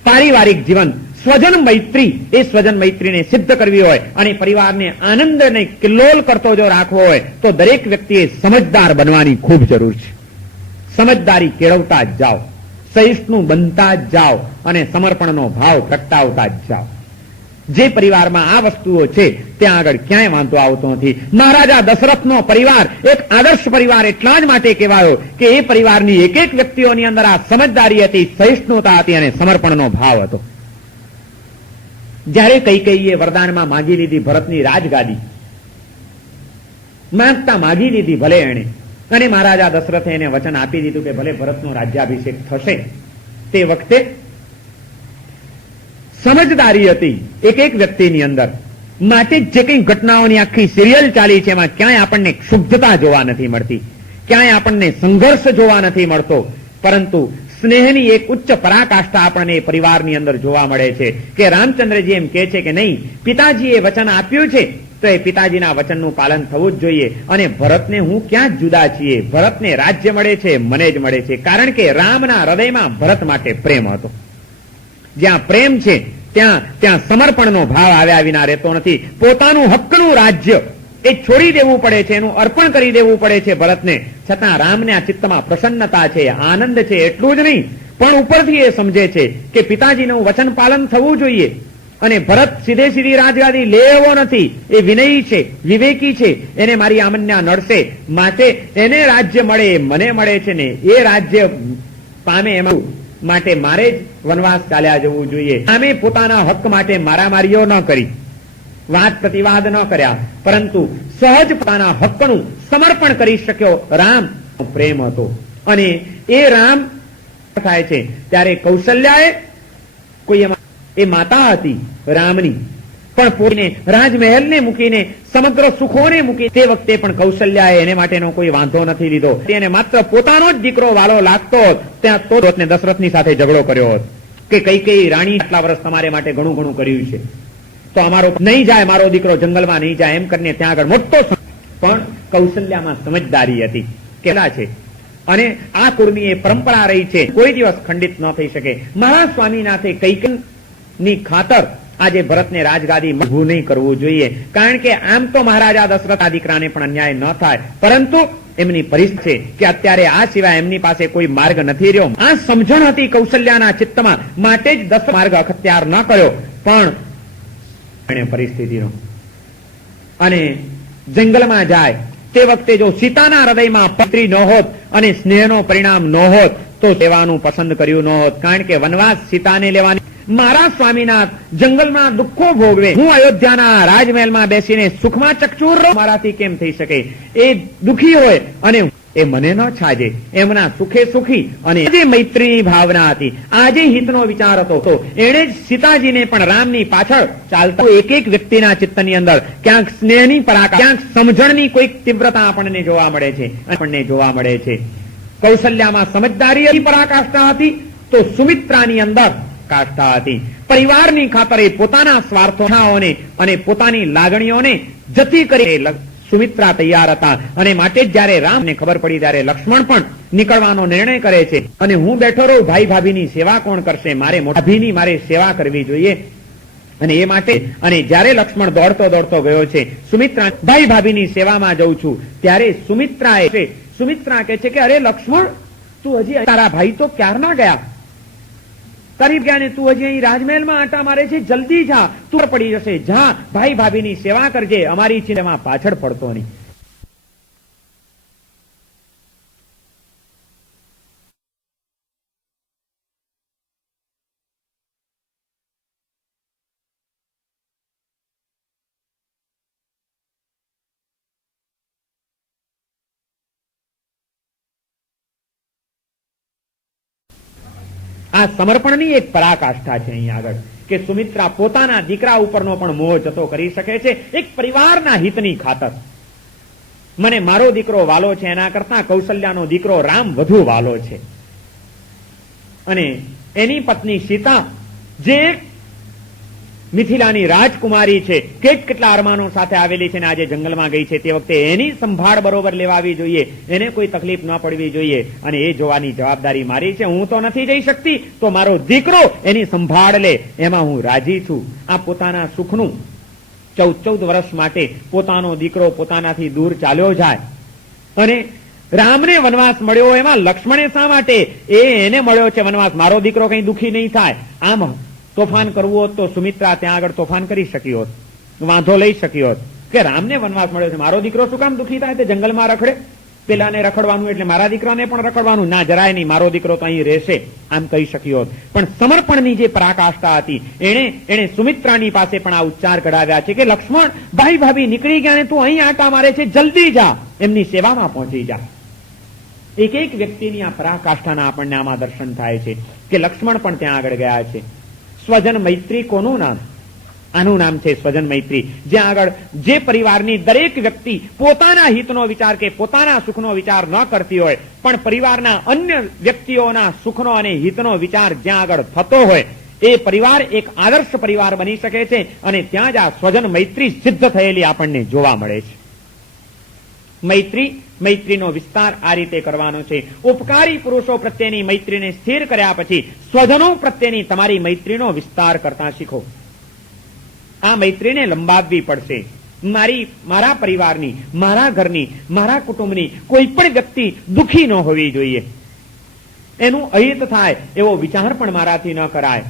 પારિવારિક જીવન, સ્વજન મૈત્રી, એ સ્વજન મૈત્રીને સિદ્ધ કરવી હોય અને પરિવારને આનંદ અને કિલ્લોલ કરતો જો રાખવો હોય તો દરેક વ્યક્તિએ સમજદાર બનવાની ખૂબ જરૂર છે. સમજદારી કેળવતા જ જાઓ, સહિષ્ણુ બનતા જ જાઓ અને સમર્પણનો ભાવ પ્રગટાવતા જ જાઓ. જે પરિવારમાં આ વસ્તુઓ છે ત્યાં આગળ ક્યાંય વાંધો આવતો નથી. મહારાજા દશરથનો પરિવાર એક આદર્શ પરિવાર એટલા જ માટે કહેવાયો કે એ પરિવારની એક એક વ્યક્તિઓની અંદર આ સમજદારી હતી, સહિષ્ણુતા હતી અને સમર્પણનો ભાવ હતો. જ્યારે કૈકેયીએ વરદાનમાં માંગી લીધી ભરતની રાજગાદી, માંગતા માંગી લીધી ભલે એણે, અને મહારાજા દશરથે એને વચન આપી દીધું કે ભલે ભરતનો રાજ્યાભિષેક થશે. તે વખતે સમજદારી હતી એક એક વ્યક્તિની અંદર. માટે જે કંઈ ઘટનાઓની આખી સિરિયલ ચાલી છે એમાં ક્યાંય આપણને ક્ષુબ્ધતા જોવા નથી મળતી, ક્યાંય આપણને સંઘર્ષ જોવા નથી મળતો, પરંતુ સ્નેહની એક ઉચ્ચ પરાકાષ્ઠા આપણને પરિવારની અંદર જોવા મળે છે. કે રામચંદ્રજી એમ કહે છે કે નહીં, પિતાજીએ વચન આપ્યું છે તો એ પિતાજીના વચનનું પાલન થવું જ જોઈએ. અને ભરતને હું ક્યાં જુદા છીએ, ભરતને રાજ્ય મળે છે, મને જ મળે છે, કારણ કે રામના હૃદયમાં ભરત માટે પ્રેમ હતો. જ્યાં પ્રેમ છે ત્યાં સમર્પણનો ભાવ આવ્યા વિના રહેતો નથી. પોતાનું હક્કનું રાજ્ય એ છોડી દેવું પડે છે, એનું અર્પણ કરી દેવું પડે છે ભરતને. છતાં રામને આ ચિત્તમાં પ્રસન્નતા છે, આનંદ છે. એટલું જ નહીં, પણ ઉપરથી એ સમજે છે કે પિતાજીનું વચન પાલન થવું જોઈએ અને ભરત સીધે સીધી રાજગાદી લે એવો નથી. એ વિનયી છે, વિવેકી છે, એને મારી આમન્યા નડશે, માટે એને રાજ્ય મળે, મને મળે છે ને એ રાજ્ય પામે એમાં માટે મારે જ વનવાસ ચાલ્યા જવું જોઈએ. આમે પોતાના હક માટે મારામારીઓ ન કરી, વાદ પ્રતિવાદ ન કર્યા, પરંતુ સહજ પોતાના હકનું સમર્પણ કરી શક્યો. રામ પ્રેમ હતો અને એ રામ થાય છે ત્યારે કૌશલ્યાએ કોઈ એ માતા હતી રામની, પણ પોતાને રાજમહેલને મૂકીને સમગ્ર સુખોને મૂકી તે વખતે પણ કૌશલ્યાએ એને માટેનો કોઈ વાંધો નથી લીધો. તેને માત્ર પોતાનો જ દીકરો વાલો લાગતો ત્યાં તો દશરથની સાથે ઝઘડો કર્યો હોત કે કઈ રાણી આટલા વર્ષ તમારે માટે ઘણું ઘણું કર્યું છે, તો અમારો નહીં જાય, મારો દીકરો જંગલમાં નહીં જાય એમ કરીને ત્યાં આગળ મોટો. પણ કૌશલ્યામાં સમજદારી હતી કેલા છે અને આ કુળની એ પરંપરા રહી છે, કોઈ દિવસ ખંડિત ન થઈ શકે. મારા સ્વામીનાથે કૈકેયી ની ખાતર આજે ભરતને રાજગાદી ઊભું નહીં કરવું જોઈએ, કારણ કે આમ તો મહારાજા દશરથના દીકરાને પણ અન્યાય ન થાય, પરંતુ એમની પરિસ્થિતિ છે કે અત્યારે આ સિવાય એમની પાસે કોઈ માર્ગ નથી રહ્યો. આ સમજણ હતી કૌશલ્યાના ચિત્તમાં, માટે જ દશરથ માર્ગ અખત્યાર ન કર્યો. પણ પરિસ્થિતિનો અને જંગલમાં જાય તે વખતે જો સીતાના હૃદયમાં પત્રી ન હોત અને સ્નેહનો પરિણામ ન હોત તો લેવાનું પસંદ કર્યું ન હોત, કારણ કે વનવાસ સીતાને લેવાની. મારા સ્વામીનાથ જંગલમાં દુઃખો ભોગવે, હું અયોધ્યાના રાજમહેલમાં બેસીને સુખમાં ચકચૂર રહું, મારાથી કેમ થઈ શકે? એ દુઃખી હોય અને એ મને ન છાજે, એમના સુખે સુખી. અને જે મૈત્રીની ભાવના હતી, આજે હિતનો વિચાર હતો, એણે જ સીતાજીને પણ રામની પાછળ ચાલતા એક એક વ્યક્તિના ચિત્તની અંદર ક્યાંક સ્નેહની પરાકાષ્ઠા, ક્યાંક સમજણની કોઈક તીવ્રતા આપણને જોવા મળે છે. કૌશલ્યામાં સમજદારી પરાકાષ્ઠા હતી, તો સુમિત્રાની અંદર કાષ્ઠા હતી. પરિવારની ખાતર એ પોતાના સ્વાર્થોને અને પોતાની લાગણીઓને જતી કરી સુમિત્રા તૈયાર હતા. અને માટે જ જયારે રામને ખબર પડી ત્યારે લક્ષ્મણ પણ નીકળવાનો નિર્ણય કરે છે. અને હું બેઠો રહું, ભાઈ ભાભીની સેવા કોણ કરશે? મારે સેવા કરવી જોઈએ. અને એ માટે અને જયારે લક્ષ્મણ દોડતો ગયો છે સુમિત્રા ભાઈ ભાભીની સેવામાં જઉં છું, ત્યારે સુમિત્રા કહે છે કે અરે લક્ષ્મણ, તું હજી, તારા ભાઈ તો ક્યારના ગયા, તારી ગયા ને તું હજી અહીં રાજમહેલમાં આટા મારે છે, જલ્દી જા, તું પડી જશે, જા ભાઈ ભાભીની સેવા કરજે, અમારી ચિંતામાં પાછળ પડતો નહીં. આ સમર્પણની એક પરાકાષ્ઠા છે અહીં આગળ, કે સુમિત્રા પોતાના દીકરા ઉપરનો પણ મોહ જતો કરી શકે છે એક પરિવારના હિતની ખાતર. મને મારો દીકરો વાલો છે, એના કરતા કૌશલ્યાનો દીકરો રામ વધુ વાલો છે. અને એની પત્ની સીતા જે મિથિલાની રાજકુમારી છે, કેટલા અરમાનો સાથે આવેલી છે ને આજે જંગલમાં ગઈ છે, તે વખતે એની સંભાળ બરોબર લેવાવી જોઈએ, એને કોઈ તકલીફ ન પડવી જોઈએ. અને એ જોવાની જવાબદારી મારી છે. હું તો નથી જઈ શકતી, તો મારો દીકરો એની સંભાળ લે, એમાં હું રાજી છું. આ પોતાના સુખનું 14 વર્ષ માટે પોતાનો દીકરો પોતાનાથી દૂર ચાલ્યો જાય અને રામને વનવાસ મળ્યો, એમાં લક્ષ્મણે શા માટે એને મળ્યો છે વનવાસ? મારો દીકરો કઈ દુઃખી નહીં થાય. આમ તોફાન કરવું હોત તો સુમિત્રા ત્યાં આગળ તોફાન કરી શકી હોત, વાંધો લઈ શકી હોત કે રામને વનવાસ મળ્યો છે, મારો દીકરો શું કામ દુઃખી થાય? તે જંગલમાં રખડે, પેલાને રખડવાનું એટલે મારા દીકરાને પણ રખડવાનું, ના જરાય નહીં, મારો દીકરો તો અહીં રહેશે, આમ કહી શકી હોત. પણ સમર્પણની જે પરાકાષ્ઠા હતી, એણે સુમિત્રાની પાસે પણ આ ઉચ્ચાર કઢાવ્યા છે કે લક્ષ્મણ, ભાઈ ભાભી નીકળી ગયા ને તું અહીં આટા મારે છે, જલ્દી જા, એમની સેવામાં પહોંચી જા. એક એક વ્યક્તિની આ પરાકાષ્ઠાના આપણને આમાં દર્શન થાય છે કે લક્ષ્મણ પણ ત્યાં આગળ ગયા છે. સ્વજન મૈત્રી કોનું નામ? આનું નામ છે સ્વજન મૈત્રી. જ્યાં આગળ જે પરિવારની દરેક વ્યક્તિ પોતાના હિતનો વિચાર કે પોતાના સુખનો વિચાર ન કરતી હોય, પણ પરિવારના અન્ય વ્યક્તિઓના સુખનો અને હિતનો વિચાર જ્યાં આગળ થતો હોય, એ પરિવાર એક આદર્શ પરિવાર બની શકે છે. અને ત્યાં જ આ સ્વજન મૈત્રી સિદ્ધ થયેલી આપણને જોવા મળે છે. મૈત્રીનો વિસ્તાર આ રીતે કરવાનો છે. ઉપકારી પુરુષો પ્રત્યેની મૈત્રીને સ્થિર કર્યા પછી સ્વજનો પ્રત્યેની તમારી મૈત્રીનો વિસ્તાર કરતા શીખો. આ મૈત્રીને લંબાવવી પડશે. મારા પરિવારની, મારા ઘરની, મારા કુટુંબની કોઈ પણ વ્યક્તિ દુઃખી ન હોવી જોઈએ. એનું અહિત થાય એવો વિચાર પણ મારાથી ન કરાય.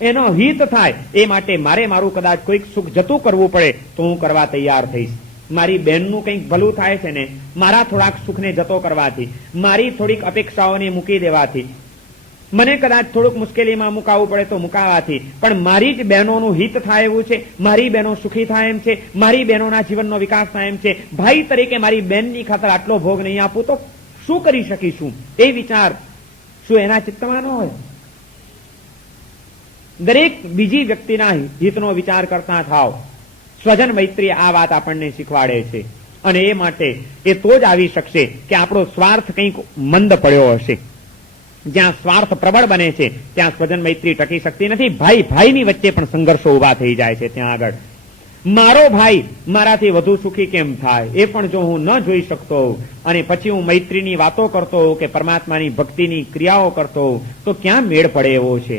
એનો હિત થાય એ માટે મારું કદાચ કોઈક સુખ જતું કરવું પડે તો હું કરવા તૈયાર થઈશ. મારી બહેનનું કંઈક ભલું થાય છે ને, મારા થોડાક સુખને જતો કરવાથી, મારી થોડીક અપેક્ષાઓને મૂકી દેવાથી, મને કદાચ થોડુંક મુશ્કેલીમાં મુકાવવું પડે તો મુકાવાથી, પણ મારી જ બહેનોનું હિત થાય એવું છે, મારી બહેનો સુખી થાય એમ છે, મારી બહેનોના જીવનનો વિકાસ થાય એમ છે, ભાઈ તરીકે મારી બહેનની ખાતર આટલો ભોગ નહીં આપું તો શું કરી શકીશું, એ વિચાર શું એના ચિત્તમાં ન હોય? દરેક બીજી વ્યક્તિના હિતનો વિચાર કરતા થાવ. સ્વજન મૈત્રી આ વાત આપણને શીખવાડે છે. અને એ માટે એ તો જ આવી શકશે કે આપણો સ્વાર્થ કંઈક મંદ પડ્યો હશે. જ્યાં સ્વાર્થ પ્રબળ બને છે ત્યાં સ્વજન મૈત્રી ટકી શકતી નથી. ભાઈ ભાઈની વચ્ચે પણ સંઘર્ષો ઉભા થઈ જાય છે. ત્યાં આગળ મારો ભાઈ મારાથી વધુ સુખી કેમ થાય એ પણ જો હું ન જોઈ શકતો હોઉં અને પછી હું મૈત્રીની વાતો કરતો હોઉં કે પરમાત્માની ભક્તિની ક્રિયાઓ કરતો હોઉં તો ક્યાં મેળ પડે એવો છે?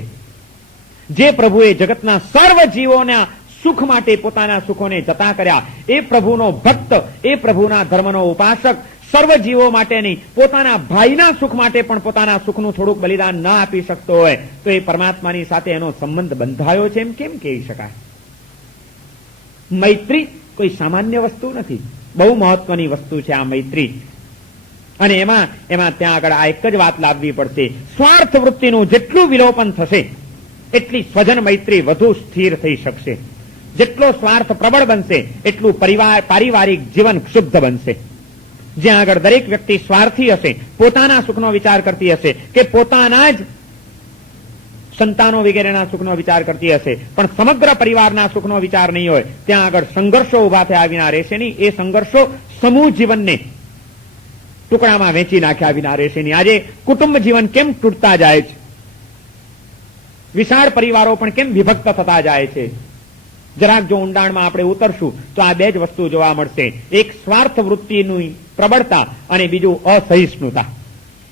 જે પ્રભુએ જગતના સર્વ જીવોના સુખ માટે પોતાના સુખોને જતા કર્યા, એ પ્રભુનો ભક્ત, એ પ્રભુના ધર્મનો ઉપાસક સર્વ જીવો માટે નહીં, પોતાના ભાઈના સુખ માટે પણ પોતાના સુખનું થોડુંક બલિદાન ન આપી શકતો હોય તો એ પરમાત્માની સાથે એનો સંબંધ બંધાયો છે એમ કેમ કહી શકાય? મૈત્રી કોઈ સામાન્ય વસ્તુ નથી, બહુ મહત્વની વસ્તુ છે આ મૈત્રી. અને એમાં ત્યાં આગળ આ એક જ વાત લાવવી પડશે. સ્વાર્થ વૃત્તિનું જેટલું વિલોપન થશે એટલી સ્વજન મૈત્રી વધુ સ્થિર થઈ શકશે. જેટલો સ્વાર્થ પ્રબળ બનશે એટલું પારિવારિક જીવન ક્ષુબ્ધ બનશે. જ્યાં આગળ દરેક વ્યક્તિ સ્વાર્થી હશે, પોતાના સુખનો વિચાર કરતી હશે કે પોતાના જ સંતાનો વગેરેના સુખનો વિચાર કરતી હશે, પણ સમગ્ર પરિવારના સુખનો વિચાર નહીં હોય, ત્યાં આગળ સંઘર્ષો ઉભા થયા વિના રહેશે નહીં. એ સંઘર્ષો સમૂહ જીવનને ટુકડામાં વેચી નાખ્યા વિના રહેશે નહીં. આજે કુટુંબ જીવન કેમ તૂટતા જાય છે, વિશાળ પરિવારો પણ કેમ વિભક્ત થતા જાય છે? જરાક જો ઊંડાણમાં આપણે ઉતરશું તો આ બે જ વસ્તુ જોવા મળશે. એક સ્વાર્થ વૃત્તિની પ્રબળતા અને બીજું અસહિષ્ણુતા.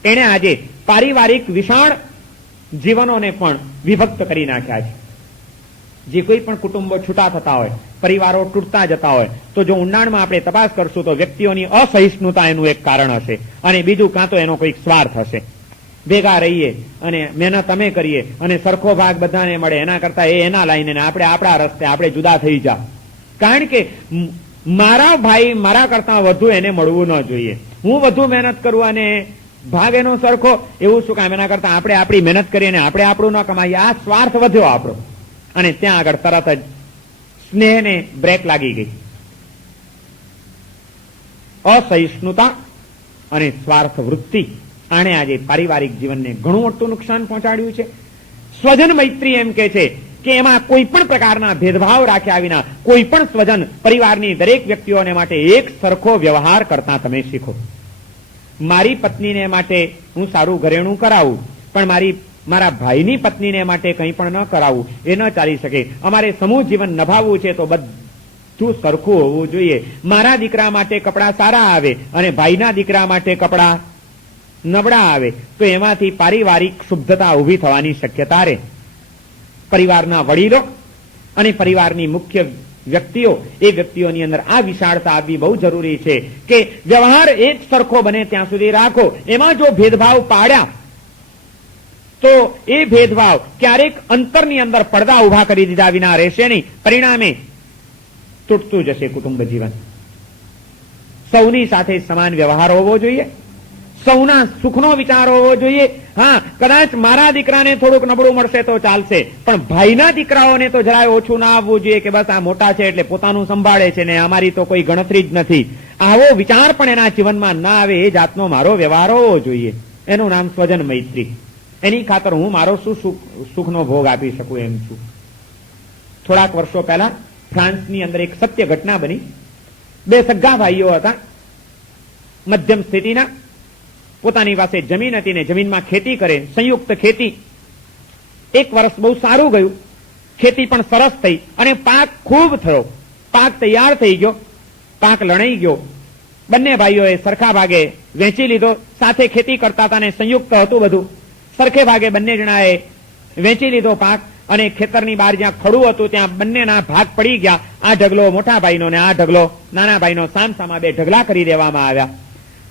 એને આજે પારિવારિક વિશાળ જીવનોને પણ વિભક્ત કરી નાખ્યા છે. જે કોઈ પણ કુટુંબો છૂટા થતા હોય, પરિવારો તૂટતા જતા હોય તો જો ઊંડાણમાં આપણે તપાસ કરશું તો વ્યક્તિઓની અસહિષ્ણુતા એનું એક કારણ હશે અને બીજું કાં તો એનો કોઈક સ્વાર્થ હશે. ભેગા રહીએ અને મહેનત અમે કરીએ અને સરખો ભાગ બધાને મળે, એના કરતા એના લાઈને આપણે આપણા રસ્તે આપણે જુદા થઈ જા. કારણ કે મારા ભાઈ મારા કરતા વધુ એને મળવું ન જોઈએ. હું વધુ મહેનત કરું અને ભાગ એનો સરખો, એવું શું કામ? એના કરતા આપણે આપણી મહેનત કરીએ અને આપણે આપણું ન કમાઈએ. આ સ્વાર્થ વધ્યો આપણો અને ત્યાં આગળ તરત જ સ્નેહને બ્રેક લાગી ગઈ. અસહિષ્ણુતા અને સ્વાર્થ વૃત્તિ આણે આજે પારિવારિક જીવનને ઘણું મોટું નુકસાન પહોંચાડ્યું છે. સ્વજન મૈત્રી એમ કે છે કે એમાં કોઈ પણ પ્રકારના ભેદભાવ રાખ્યા વિના કોઈ પણ સ્વજન પરિવારની દરેક વ્યક્તિઓને માટે એક સરખો વ્યવહાર કરતા તમે શીખો. મારી પત્નીને માટે હું સારું ઘરેણું કરાવું, પણ મારા ભાઈની પત્નીને માટે કંઈ પણ ન કરાવું એ ન ચાલી શકે. અમારે સમૂહ જીવન નભાવવું છે તો બધું સરખું હોવું જોઈએ. મારા દીકરા માટે કપડાં સારા આવે અને ભાઈના દીકરા માટે કપડાં નબળા આવે તો એમાંથી પારિવારિક શુદ્ધતા ઊભી થવાની શક્યતા રહે. પરિવારના વડીલો અને પરિવારની મુખ્ય વ્યક્તિઓ, એ વ્યક્તિઓની અંદર આ વિશાળતા આવવી બહુ જરૂરી છે કે વ્યવહાર એક સરખો બને ત્યાં સુધી રાખો. એમાં જો ભેદભાવ પાડ્યા તો એ ભેદભાવ ક્યારેક અંતરની અંદર પડદા ઉભા કરી દીધા વિના રહેશે નહીં. પરિણામે તૂટતું જશે કુટુંબ જીવન. સૌની સાથે સમાન વ્યવહાર હોવો જોઈએ, સૌના સુખનો વિચાર હોવો જોઈએ. હા, કદાચ મારા દીકરાને થોડુંક નબળું મળશે તો ચાલશે, પણ ભાઈના દીકરાઓને તો જરાય ઓછું ના આવવું જોઈએ કે બસ આ મોટા છે એટલે પોતાનું સંભાળે છે ને અમારી તો કોઈ ગણતરી જ નથી. આવો વિચાર પણ એના જીવનમાં ના આવે એ જાતનો મારો વ્યવહાર હોવો જોઈએ. એનું નામ સ્વજન મૈત્રી. એની ખાતર હું મારો શું સુખનો ભોગ આપી શકું એમ છું. થોડાક વર્ષો પહેલા ફ્રાન્સની અંદર એક સત્ય ઘટના બની. બે સગા ભાઈઓ હતા, મધ્યમ સ્થિતિના, પોતાની પાસે જમીન હતી ને જમીનમાં ખેતી કરે, સંયુક્ત ખેતી. એક વર્ષ બહુ સારું ગયું, ખેતી પણ સરસ થઈ અને પાક ખૂબ થયો. પાક તૈયાર થઈ ગયો, પાક લણાઈ ગયો બંને ભાઈઓએ સરખા ભાગે વેચી લીધો. સાથે ખેતી કરતા હતા ને સંયુક્ત હતું બધું. સરખે ભાગે બંને જણાએ વેચી લીધો પાક, અને ખેતરની બહાર જ્યાં ખડું હતું ત્યાં બંનેના ભાગ પડી ગયા. આ ઢગલો મોટા ભાઈનો ને આ ઢગલો નાના ભાઈનો સામસામા બે ઢગલા કરી દેવામાં આવ્યા.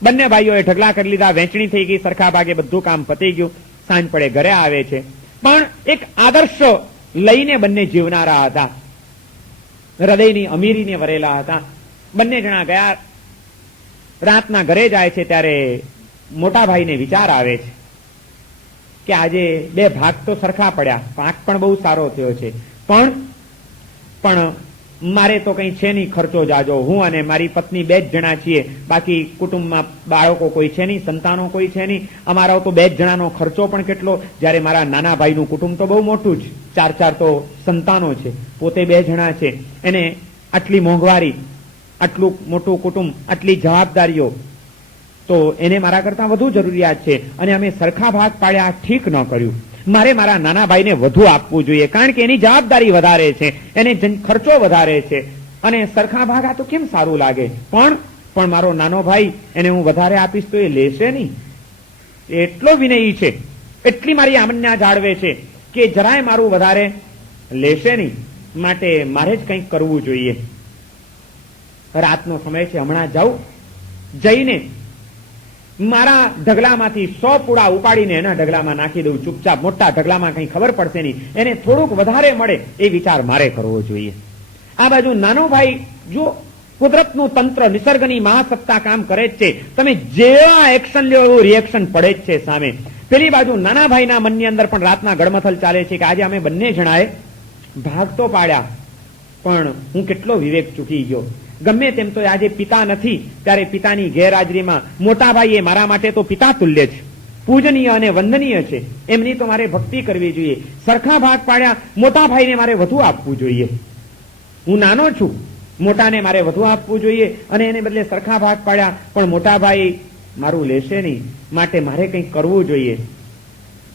બંને ભાઈઓએ ઢગલા કરી લીધા, વેચણી થઈ ગઈ, સરખા ભાગે બધું કામ પતી ગયું. સાંજ પડે ઘરે આવે છે, પણ એક આદર્શ લઈને બંને જીવનારા હતા, હૃદયની અમીરીને વરેલા હતા. બંને જણા ગયા, રાતના ઘરે જાય છે ત્યારે મોટા ભાઈને વિચાર આવે છે કે આજે બે ભાગ તો સરખા પડ્યા, પાક પણ બહુ સારો થયો છે, પણ મારે તો કઈ છે નહીં, ખર્ચો જાજો, હું અને મારી પત્ની બે જ જણા છીએ, બાકી કુટુંબમાં બાળકો કોઈ છે નહીં, સંતાનો કોઈ છે નહીં, અમારો તો બે જ જણાનો ખર્ચો પણ કેટલો, જ્યારે મારા નાના ભાઈનું કુટુંબ તો બહુ મોટું છે, ચાર તો સંતાનો છે, પોતે બે જણા છે, એને આટલી મોંઘવારી, આટલું મોટું કુટુંબ, આટલી જવાબદારીઓ, તો એને મારા કરતા વધુ જરૂરિયાત છે, અને અમે સરખા ભાગ પાડ્યા, ઠીક ન કર્યું. મારે મારા નાના ભાઈને વધુ આપવું જોઈએ, કારણ કે એની જવાબદારી વધારે છે, એને ખર્ચો વધારે છે, અને સરખા ભાગ આ તો કેમ સારું લાગે, પણ મારો નાનો ભાઈ, એને હું વધારે આપીશ તો એ લેશે નહીં. એટલો વિનયી છે, એટલી મારી આમન્યા જાળવે છે કે જરાય મારું વધારે લેશે નહીં, માટે મારે જ કંઈક કરવું જોઈએ. રાતનો સમય છે, હમણાં જાઉં, જઈને મારા ઢગલામાંથી 100 પૂડા ઉપાડીને એના ઢગલામાં નાખી દઉં, ચૂપચાપ. મોટા ઢગલામાં કઈ ખબર પડશે નહીં, એને થોડુંક વધારે મળે એ વિચાર મારે કરવો જોઈએ. આ બાજુ નાનો ભાઈ જો કુદરતનું તંત્ર, નિસર્ગની મહાસત્તા કામ કરે જ છે, તમે જેવા એક્શન લ્યો એવું રિએક્શન પડે જ છે સામે. પેલી બાજુ નાના ભાઈના મનની અંદર પણ રાતના ગડમથલ ચાલે છે કે આજે અમે બંને જણાએ ભાગ તો પાડ્યા, પણ હું કેટલો વિવેક ચૂકી ગયો. ગમે તેમ તો આજે પિતા નથી, ત્યારે પિતાની ગેરહાજરીમાં મોટા ભાઈ એ મારા માટે તો પિતા તુલ્ય છે, પૂજનીય અને વંદનીય છે, એમની તો મારે ભક્તિ કરવી જોઈએ. સરખા ભાગ પાડ્યા, મોટા ભાઈને મારે વધુ આપવું જોઈએ. હું નાનો છું, મોટાને મારે વધુ આપવું જોઈએ, અને એને બદલે સરખા ભાગ પાડ્યા, પણ મોટા ભાઈ મારું લેશે નહીં, માટે મારે કંઈક કરવું જોઈએ.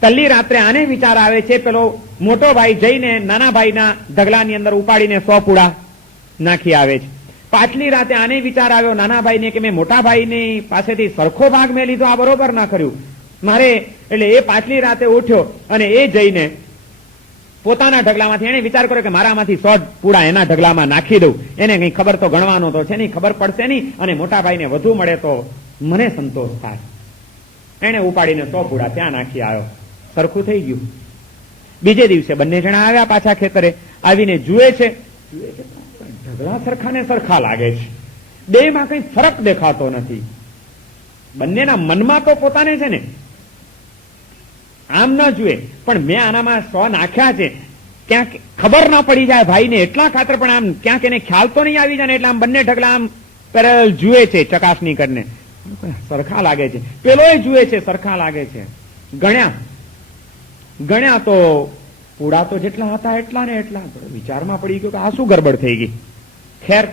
તલ્લી રાત્રે આને વિચાર આવે છે, પેલો મોટો ભાઈ જઈને નાના ભાઈના ઢગલાની અંદર ઉપાડીને 100 પૂડા નાખી આવે છે. પાછલી રાતે આને વિચાર આવ્યો નાના ભાઈને કે મેં મોટા ભાઈની પાસેથી સરખો ભાગ મેં લીધો, આ બરોબર ના કર્યું મારે. એટલે એ પાછલી રાતે ઉઠ્યો અને એ જઈને પોતાના ઢગલામાંથી એને વિચાર કર્યો કે મારામાંથી 100 પૂડા એના ઢગલામાં નાખી દઉં, એને કઈ ખબર તો ગણવાનો તો છે નહીં, ખબર પડશે નહીં, અને મોટા ભાઈને વધુ મળે તો મને સંતોષ થાય. એને ઉપાડીને 100 પૂડા ત્યાં નાખી આવ્યો, સરખું થઈ ગયું. બીજે દિવસે બંને જણા આવ્યા પાછા ખેતરે, આવીને જુએ છે ઢગલા સરખા ને સરખા લાગે છે, બે માં કઈ ફરક દેખાતો નથી. બંનેના મનમાં તો પોતાને છે ને, આમ ન જુએ, પણ મેં આનામાં 100 નાખ્યા છે, ક્યાંક ખબર ના પડી જાય ભાઈને, એટલા ખાતર પણ આમ ક્યાંક એને ખ્યાલ તો નહીં આવી જાય ને, એટલે આમ બંને ઢગલા આમ પેરેલ જુએ છે, ચકાસણી કરીને સરખા લાગે છે. પેલોય જુએ છે, સરખા લાગે છે. ગણ્યા તો પૂડા તો જેટલા હતા એટલા ને એટલા. વિચારમાં પડી ગયો કે આ શું ગરબડ થઈ ગઈ. ખેર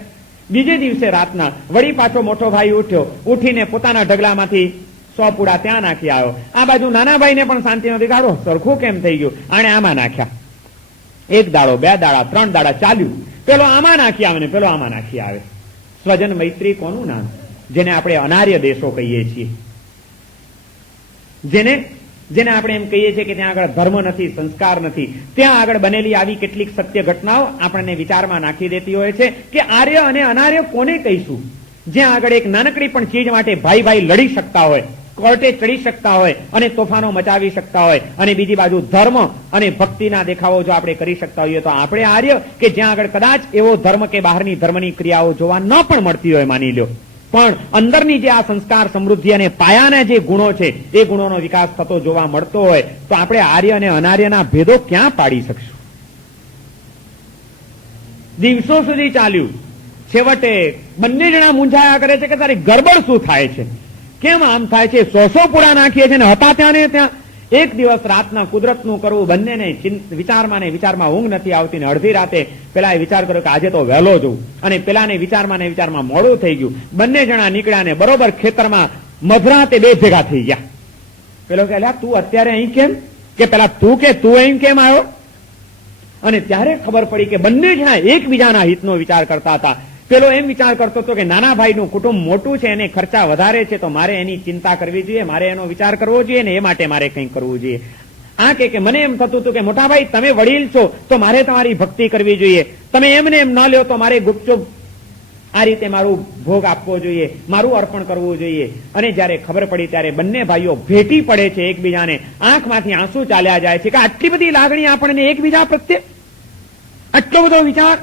બીજે દિવસે રાતના વળી પાછો મોટો ભાઈ ઉઠ્યો, ઉઠીને પોતાના ઢગલામાંથી 100 પૂડા ત્યાં નાખી આવ્યો. આ બાજુ નાના ભાઈને પણ શાંતિ નથી, કાઢો સરખું કેમ થઈ ગયું, આણે આમાં નાખ્યા. 1 દાડો, 2 દાડા, 3 દાડા ચાલ્યું, પેલો આમાં નાખી આવે ને પેલો આમાં નાખી આવે. સ્વજન મૈત્રી કોનું નામ, જેને આપણે અનાર્ય દેશો કહીએ છીએ, જેને આપણે એમ કહીએ છીએ કે ત્યાં આગળ ધર્મ નથી, સંસ્કાર નથી, ત્યાં આગળ બનેલી આવી કેટલીક સત્ય ઘટનાઓ આપણને વિચારમાં નાખી દેતી હોય છે કે આર્ય અને અનાર્ય કોને કહીશું. જ્યાં આગળ એક નાનકડી પણ ચીજ માટે ભાઈ લડી શકતા હોય, કોર્ટે ચડી શકતા હોય અને તોફાનો મચાવી શકતા હોય, અને બીજી બાજુ ધર્મ અને ભક્તિના દેખાવો જો આપણે કરી શકતા હોઈએ તો આપણે આર્ય, કે જ્યાં આગળ કદાચ એવો ધર્મ કે બહારની ધર્મની ક્રિયાઓ જોવા ન પણ મળતી હોય માની લો, પણ અંદરની જે આ સંસ્કાર, સમૃદ્ધિ અને પાયાના જે ગુણો છે એ ગુણોનો વિકાસ થતો જોવા મળતો હોય તો આપણે આર્ય અને અનાર્યના ભેદો ક્યાં પાડી શકશું. દિવસો સુધી ચાલ્યું, છેવટે બંને જણા મૂંઝાયા કરે છે કે તારી ગરબડ શું થાય છે, કેમ આમ થાય છે, 100 પૂડા નાખીએ છે ને હતા ત્યાં ને ત્યાં. એક દિવસ રાતના કુદરતનું કરવું, બંનેને વિચારમાં ને વિચારમાં ઊંઘ નથી આવતી, ને અડધી રાતે પેલા એ વિચાર કર્યો કે આજે તો વહેલો જવું, અને પેલાને વિચારમાં ને વિચારમાં મોડું થઈ ગયું. બંને જણા નીકળ્યા ને બરોબર ખેતરમાં મધરાતે બે ભેગા થઈ ગયા. પેલો કે અલ્યા તું અત્યારે અહીં કેમ, કે પેલા તું અહીં કેમ આવ્યો. અને ત્યારે ખબર પડી કે બંને જણા એકબીજાના હિતનો વિચાર કરતા હતા. પેલો એમ વિચાર કરતો હતો કે નાના ભાઈનું કુટુંબ મોટું છે, એને ખર્ચા વધારે છે, તો મારે એની ચિંતા કરવી જોઈએ, મારે એનો વિચાર કરવો જોઈએ ને એ માટે મારે કંઈક કરવું જોઈએ. આ કે મને એમ થતું હતું કે મોટા ભાઈ તમે વડીલ છો તો મારે તમારી ભક્તિ કરવી જોઈએ, તમે એમને એમ ન લ્યો તો મારે ગુપચુપ આ રીતે મારું ભોગ આપવો જોઈએ, મારું અર્પણ કરવું જોઈએ. અને જયારે ખબર પડી ત્યારે બંને ભાઈઓ ભેટી પડે છે એકબીજાને, આંખમાંથી આંસુ ચાલ્યા જાય છે કે આટલી બધી લાગણી આપણને એકબીજા પ્રત્યે, આટલો બધો વિચાર.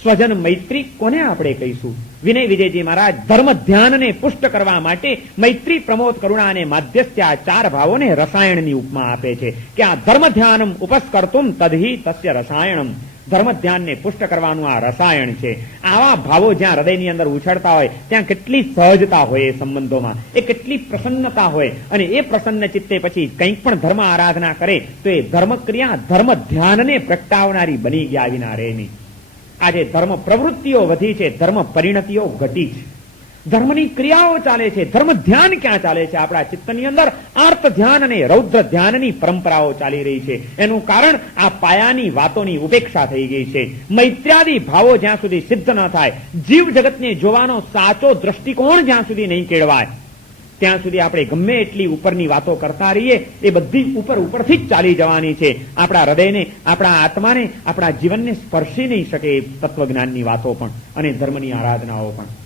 સ્વજન મૈત્રી કોને આપણે કહીશું? વિનય વિજયજી મહારાજ ધર્મ ધ્યાનને પુષ્ટ કરવા માટે મૈત્રી, પ્રમોદ, કરુણા અને માધ્યસ્થ આ ચાર ભાવોને રસાયણની ઉપમા આપે છે કે આ ધર્મ ધ્યાનમ ઉપસ્કર્તુમ તદહિ તસ્ય રસાયણમ. ધર્મ ધ્યાનને પુષ્ટ કરવાનું આ રસાયણ છે. આવા ભાવો જ્યાં હૃદયની અંદર ઉછળતા હોય ત્યાં કેટલી સહજતા હોય એ સંબંધોમાં, એ કેટલી પ્રસન્નતા હોય. અને એ પ્રસન્ન ચિત્તે પછી કંઈક પણ ધર્મ આરાધના કરે તો એ ધર્મ ક્રિયા ધર્મ ધ્યાનને પ્રગટાવનારી બની ગયા વિના રહે નહીં. આજે ધર્મ પ્રવૃત્તિઓ વધી છે, ધર્મ પરિણતિઓ ઘટી છે. ધર્મની ક્રિયાઓ ચાલે છે, ધર્મ ધ્યાન ક્યાં ચાલે છે? આપણા ચિત્તની અંદર આર્ત ધ્યાન અને રૌદ્ર ધ્યાનની પરંપરાઓ ચાલી રહી છે. એનું કારણ આ પાયાની વાતોની ઉપેક્ષા થઈ ગઈ છે. મૈત્ર્યાદી ભાવો જ્યાં સુધી સિદ્ધ ન થાય, જીવ જગતને જોવાનો સાચો દ્રષ્ટિકોણ જ્યાં સુધી નહીં કેળવાય, ત્યાં સુધી આપણે ગમે એટલી ઉપરની વાતો કરતા રહીએ એ બધી ઉપરથી જ ચાલી જવાની છે. આપણા હૃદયને, આપણા આત્માને, આપણા જીવનને સ્પર્શી નહીં શકે એ તત્વજ્ઞાનની વાતો પણ અને ધર્મની આરાધનાઓ પણ.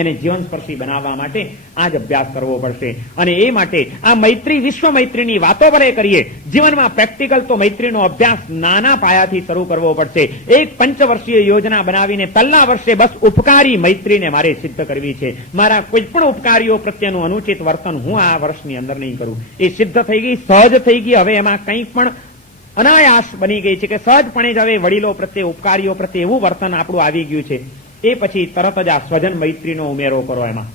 એને જીવન સ્પર્શી બનાવવા માટે આ જ અભ્યાસ કરવો પડશે. અને એ માટે આ મૈત્રી, વિશ્વ મૈત્રીની વાતો ભલે કરીએ, જીવનમાં પ્રેક્ટિકલ તો મૈત્રીનો અભ્યાસ નાના પાયાથી શરૂ કરવો પડશે. એક પંચવર્ષીય યોજના બનાવીને પહેલા વર્ષે બસ ઉપકારી મૈત્રીને મારે સિદ્ધ કરવી છે. મારા કોઈ પણ ઉપકારીઓ પ્રત્યેનું અનુચિત વર્તન હું આ વર્ષની અંદર નહીં કરું. એ સિદ્ધ થઈ ગઈ, સહજ થઈ ગઈ. હવે એમાં કંઈ પણ અનાયાસ બની ગઈ છે કે સહજપણે જ હવે વડીલો પ્રત્યે, ઉપકારીઓ પ્રત્યે એવું વર્તન આપણું આવી ગયું છે. એ પછી તરત જ આ સ્વજન મૈત્રીનો ઉમેરો કરો એમાં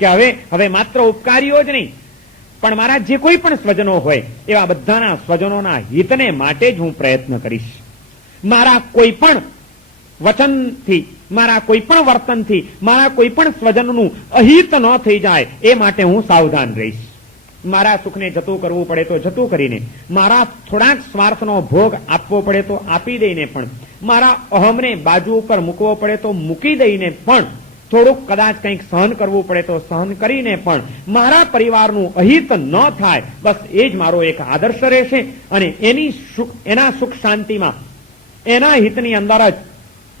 કે હવે માત્ર ઉપકારીઓ જ નહીં પણ મારા જે કોઈ પણ સ્વજનો હોય એવા બધાના સ્વજનોના હિતને માટે જ હું પ્રયત્ન કરીશ. મારા કોઈ પણ વચનથી, મારા કોઈ પણ વર્તનથી મારા કોઈ પણ સ્વજનનું અહિત ન થઈ જાય એ માટે હું સાવધાન રહીશ. મારા સુખને જતું કરવું પડે તો જતું કરીને, મારા થોડાક સ્વાર્થનો ભોગ આપવો પડે તો આપી દઈને પણ, મારા અહમને બાજુ ઉપર મૂકવો પડે તો મૂકી દઈને પણ, થોડુંક કદાચ કંઈક સહન કરવું પડે તો સહન કરીને પણ મારા પરિવારનું અહિત ન થાય, બસ એ જ મારો એક આદર્શ રહેશે. અને એના સુખ શાંતિમાં, એના હિતની અંદર જ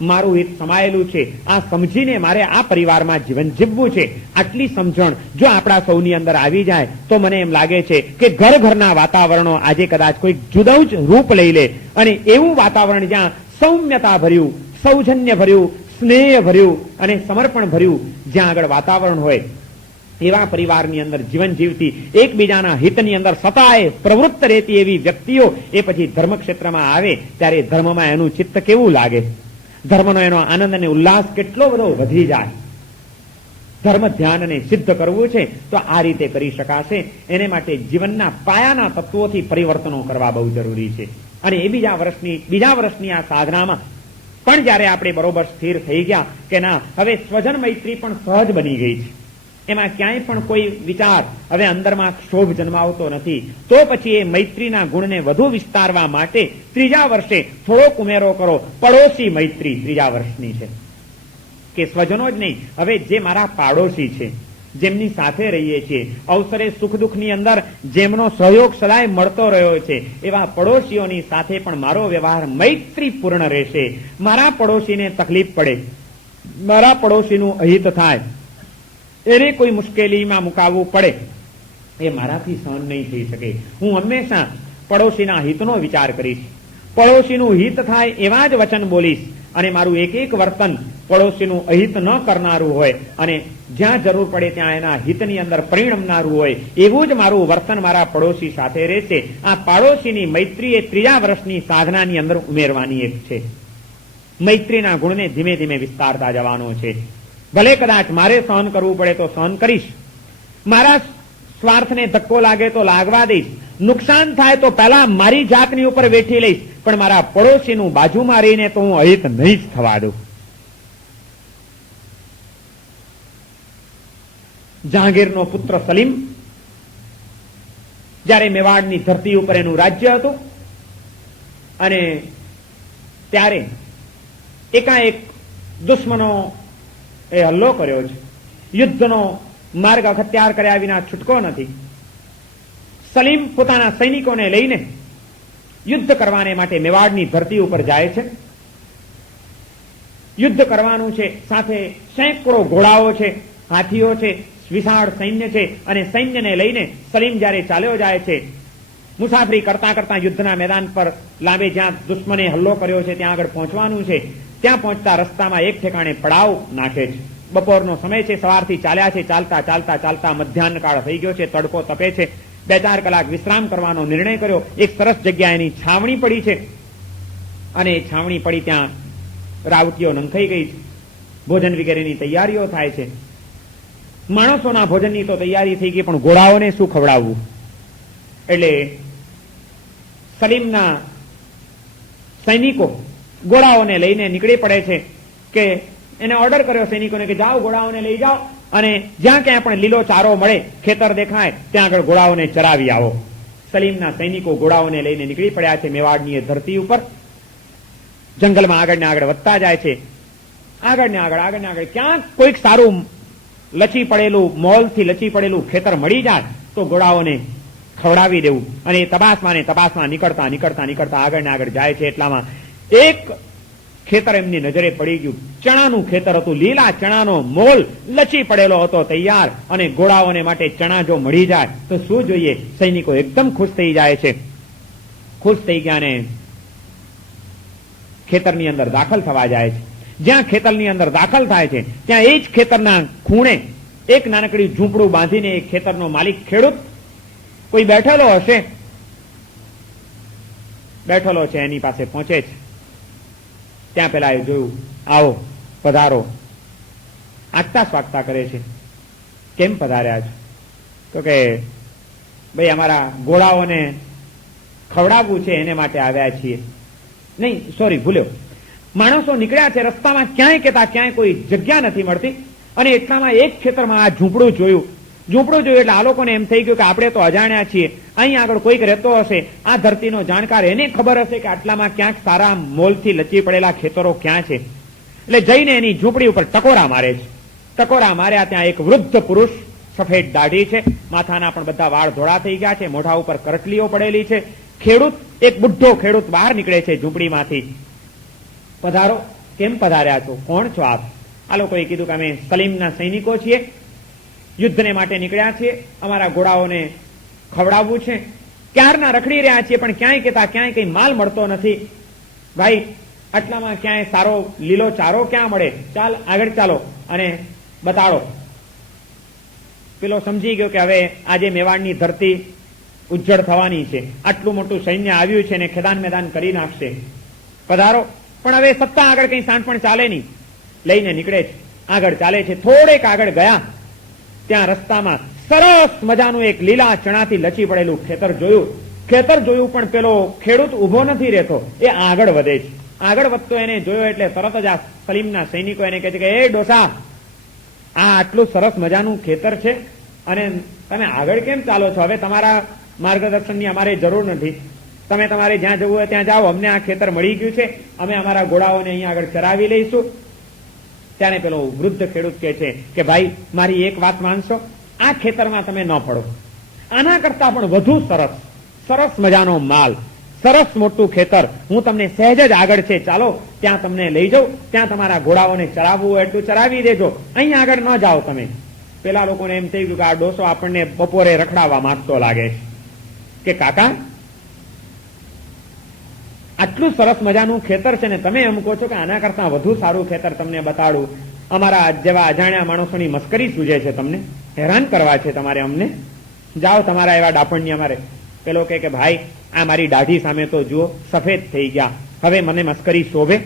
મારું હિત સમાયેલું છે. આ સમજીને મારે આ પરિવારમાં જીવન જીવવું છે. આટલી સમજણ જો આપણા સૌની અંદર આવી જાય તો મને એમ લાગે છે કે ઘરના વાતાવરણો આજે કદાચ કોઈક જુદું જ રૂપ લઈ લે અને એવું વાતાવરણ જ્યાં સૌમ્યતા ભર્યું, સૌજન્ય ભર્યું, સ્નેહ ભર્યું અને સમર્પણ ભર્યું જ્યાં આગળ વાતાવરણ હોય એવા પરિવારની અંદર જીવન જીવતી, એકબીજાના હિતની અંદર સતાય પ્રવૃત્ત રહેતી એવી વ્યક્તિઓ એ પછી ધર્મક્ષેત્રમાં આવે ત્યારે ધર્મમાં એનું ચિત્ત કેવું લાગે, ધર્મનો એનો આનંદ અને ઉલ્લાસ કેટલો બધો વધી જાય. ધર્મ ધ્યાનને સિદ્ધ કરવું છે તો આ રીતે કરી શકાશે. એને માટે જીવનના પાયાના તત્વોથી પરિવર્તનો કરવા બહુ જરૂરી છે. અને એ બીજા વર્ષની આ સાધનામાં પણ જયારે આપણે બરોબર સ્થિર થઈ ગયા કે ના હવે સ્વજન મૈત્રી પણ સહજ બની ગઈ છે, એમાં ક્યાંય પણ કોઈ વિચાર હવે અંદરમાં ક્ષોભ જન્માવતો નથી, તો પછી એ મૈત્રીના ગુણને વધુ વિસ્તારવા માટે ત્રીજા વર્ષે થોડોક ઉમેરો કરો. પડોશી મૈત્રી ત્રીજા વર્ષની છે કે સ્વજનો જ નહીં, હવે જે મારા પાડોશી છે, જેમની સાથે રહીએ છીએ, અવસરે સુખ દુઃખની અંદર જેમનો સહયોગ સદાય મળતો રહ્યો છે, એવા પડોશીઓની સાથે પણ મારો વ્યવહાર મૈત્રીપૂર્ણ રહેશે. મારા પડોશીને તકલીફ પડે, મારા પડોશીનું અહિત થાય, એને કોઈ મુશ્કેલીમાં મુકાવવું પડે, એ મારાથી સહન નહીં થઈ શકે. હું હંમેશા પડોશીના હિતનો વિચાર કરીશ, પડોશીનું હિત થાય એવા જ વચન બોલીશ અને મારું એક એક વર્તન પડોશીનું અહિત ન કરનારું હોય અને જ્યાં જરૂર પડે ત્યાં એના હિતની અંદર પરિણમનારું હોય એવું જ મારું વર્તન મારા પડોશી સાથે રહેશે. આ પાડોશીની મૈત્રી એ ત્રીજા વર્ષની સાધનાની અંદર ઉમેરવાની એક છે. મૈત્રીના ગુણને ધીમે ધીમે વિસ્તારતા જવાનો છે. ભલે કદાચ મારે સહન કરવું પડે તો સહન કરીશ, મારા સ્વાર્થને ધક્કો લાગે તો લાગવા દઈશ, નુકસાન થાય તો પહેલા મારી જાતની ઉપર વેઠી લઈશ, પણ મારા પડોશીનું બાજુમાં રહીને તો હું અહિત નહીં જ થવા દઉં. જહાંગીરનો પુત્ર સલીમ જ્યારે મેવાડની ધરતી ઉપર એનું રાજ્ય હતું અને ત્યારે એકાએક દુશ્મનો એ હલ્લો કર્યો છે. યુદ્ધનો માર્ગ અખત્યાર કર્યા વિના છૂટકો નથી. સલીમ પોતાના સૈનિકોને લઈને યુદ્ધ કરવાને માટે મેવાડની ધરતી ઉપર જાય છે. યુદ્ધ કરવાનું છે, સાથે સેંકડો ઘોડાઓ છે, હાથીઓ છે, વિશાળ સૈન્ય છે, અને સૈન્યને લઈને સલીમ જ્યારે ચાલ્યો જાય છે, મુસાફરી કરતા કરતા યુદ્ધના મેદાન પર લાંબે જ્યાં દુશ્મને હલ્લો કર્યો છે ત્યાં આગળ પહોંચવાનું છે. ત્યાં પહોંચતા રસ્તામાં એક ઠેકાણે પડાવ નાખે છે. બપોરનો સમય છે, સવારથી ચાલ્યા છે, ચાલતા ચાલતા ચાલતા મધ્યાહન કાળ થઈ ગયો છે, તડકો તપે છે. 2-4 કલાક વિશ્રામ કરવાનો નિર્ણય કર્યો. એક સરસ જગ્યા એની છાવણી પડી છે, અને એ છાવણી પડી ત્યાં રાવટીઓ નંખાઈ ગઈ છે. ભોજન વગેરેની તૈયારીઓ થાય છે. માણસોના ભોજનની તો તૈયારી થઈ ગઈ, પણ ઘોડાઓને શું ખવડાવવું? એટલે સલીમના સૈનિકો ઘોડાઓને લઈને નીકળી પડે છે. કે એને ઓર્ડર કર્યો સૈનિકોને કે જાઓ, ઘોડાઓને લઈ જાઓ, અને જ્યાં ક્યાં પણ લીલો ચારો મળે, ખેતર દેખાય, ત્યાં આગળ ઘોડાઓને ચરાવી આવો. સલીમના સૈનિકો ઘોડાઓને લઈને નીકળી પડ્યા છે મેવાડની એ ધરતી ઉપર. જંગલમાં આગળ ને આગળ વધતા જાય છે. આગળ ને આગળ ક્યાંક કોઈક સારું લચી પડેલું, મોલથી લચી પડેલું ખેતર મળી જાય તો ઘોડાઓને ખવડાવી દેવું. અને તપાસમાં નીકળતા આગળ ને આગળ જાય છે. એટલામાં એક ખેતર એમની નજરે પડી ગયું. ચણાનું ખેતર હતું. લીલા ચણાનો મોલ લચી પડેલો હતો, તૈયાર. અને ઘોડાઓને માટે ચણા જો મળી જાય તો શું જોઈએ? સૈનિકો એકદમ ખુશ થઈ જાય છે. ખુશ થઈ ગયા ને ખેતરની અંદર દાખલ થવા જાય છે. જ્યાં ખેતરની અંદર દાખલ થાય છે ત્યાં એ જ ખેતરના ખૂણે એક નાનકડી ઝૂંપડું બાંધીને એ ખેતરનો માલિક ખેડૂત કોઈ બેઠેલો હશે, બેઠેલો છે, એની પાસે પહોંચે છે. ત્યાં પેલા એ જોયું, આવો, પધારો. આગતા સ્વાગતા કરે છે. કેમ પધાર્યા છો? તો કે ભાઈ અમારા ઘોડાઓને ખવડાવવું છે, એને માટે આવ્યા છીએ. નહીં, સોરી, ભૂલ્યો. માણસો નીકળ્યા છે, રસ્તામાં ક્યાંય કેતા ક્યાંય કોઈ જગ્યા નથી મળતી, અને એટલામાં એક ખેતરમાં આ ઝૂંપડું જોયું. એટલે આ લોકોને એમ થઈ ગયું કે આપણે તો અજાણ્યા છીએ, અહીં આગળ કોઈક રહેતો હશે, આ ધરતીનો જાણકાર, એને ખબર હશે કે આટલામાં ક્યાંક સારા મોલથી લચી પડેલા ખેતરો ક્યાં છે. એટલે જઈને એની ઝૂંપડી ઉપર ટકોરા મારે છે. ટકોરા માર્યા ત્યાં એક વૃદ્ધ પુરુષ, સફેદ દાઢી છે, માથાના પણ બધા વાળ ધોળા થઈ ગયા છે, મોઢા ઉપર કરટલીઓ પડેલી છે. ખેડૂત, એક બુઢ્ઢો ખેડૂત બહાર નીકળે છે ઝૂંપડીમાંથી. પધારો. કેમ પધાર્યા છો? કોણ છો આપ? આ લોકોએ કીધું કે અમે સલીમના સૈનિકો છીએ, યુદ્ધને માટે નીકળ્યા છીએ, અમારા ઘોડાઓને ખવડાવવું છે, ક્યારના રખડી રહ્યા છીએ, પણ ક્યાંય કેતા ક્યાંય કઈ માલ મળતો નથી. ભાઈ, આટલામાં ક્યાંય સારો લીલો ચારો ક્યાં મળે? ચાલ આગળ ચાલો અને બતાડો. પેલો સમજી ગયો કે હવે આજે મેવાડની ધરતી ઉજ્જડ થવાની છે, આટલું મોટું સૈન્ય આવ્યું છે ને ખેદાન મેદાન કરી નાખશે. પધારો. પણ હવે સત્તા આગળ કઈ સાંઠ પણ ચાલે નહીં. લઈને નીકળે છે, આગળ ચાલે છે. થોડેક આગળ ગયા ત્યાં રસ્તામાં સરસ મજાનું એક લીલા ચણાથી લચી પડેલું ખેતર જોયું. પણ પેલો ખેડૂત ઉભો નથી રહેતો, એ આગળ વધે છે. આગળ વધતો એને જોયો એટલે તરત જ આ સલીમના સૈનિકો એને કહે છે કે એ ડોસા, આ આટલું સરસ મજાનું ખેતર છે અને તમે આગળ કેમ ચાલો છો? હવે તમારા માર્ગદર્શનની અમારે જરૂર નથી, તમે તમારે જ્યાં જવું હોય ત્યાં જાઓ, અમને આ ખેતર મળી ગયું છે, અમે અમારા ઘોડાઓને અહીંયા આગળ ચરાવી લઈશું. ત્યારે પેલો વૃદ્ધ ખેડૂત કહે છે કે ભાઈ, મારી એક વાત માનશો, આ ખેતરમાં તમે ન પડો, આના કરતા પણ વધુ સરસ મજાનો માલ, સરસ મોટું ખેતર હું તમને સહેજ જ આગળ છે, ચાલો ત્યાં તમને લઈ જાઉં, ત્યાં તમારા ઘોડાઓને ચરાવવું હોય એટલું ચરાવી દેજો, અહીંયા આગળ ન જાઓ તમે. પેલા લોકોને એમ થઈ ગયું કે આ ડોસો આપણને બપોરે રખડાવવા માંગતો લાગે છે, કે કાકા આટલું સરસ મજાનું ખેતર છે ને તમે એમ કહો છો કે આના કરતા વધુ સારું ખેતર તમને બતાડું? અમારા જેવા અજાણ્યા માણસોની મસ્કરી સૂજે છે, તમને હેરાન કરવા છે તમારે અમને? જાઓ તમારા એવા ડાપણની અમારે. પેલો કે ભાઈ, આ મારી દાઢી સામે તો જુઓ, સફેદ થઈ ગયા, હવે મને મસ્કરી શોભે?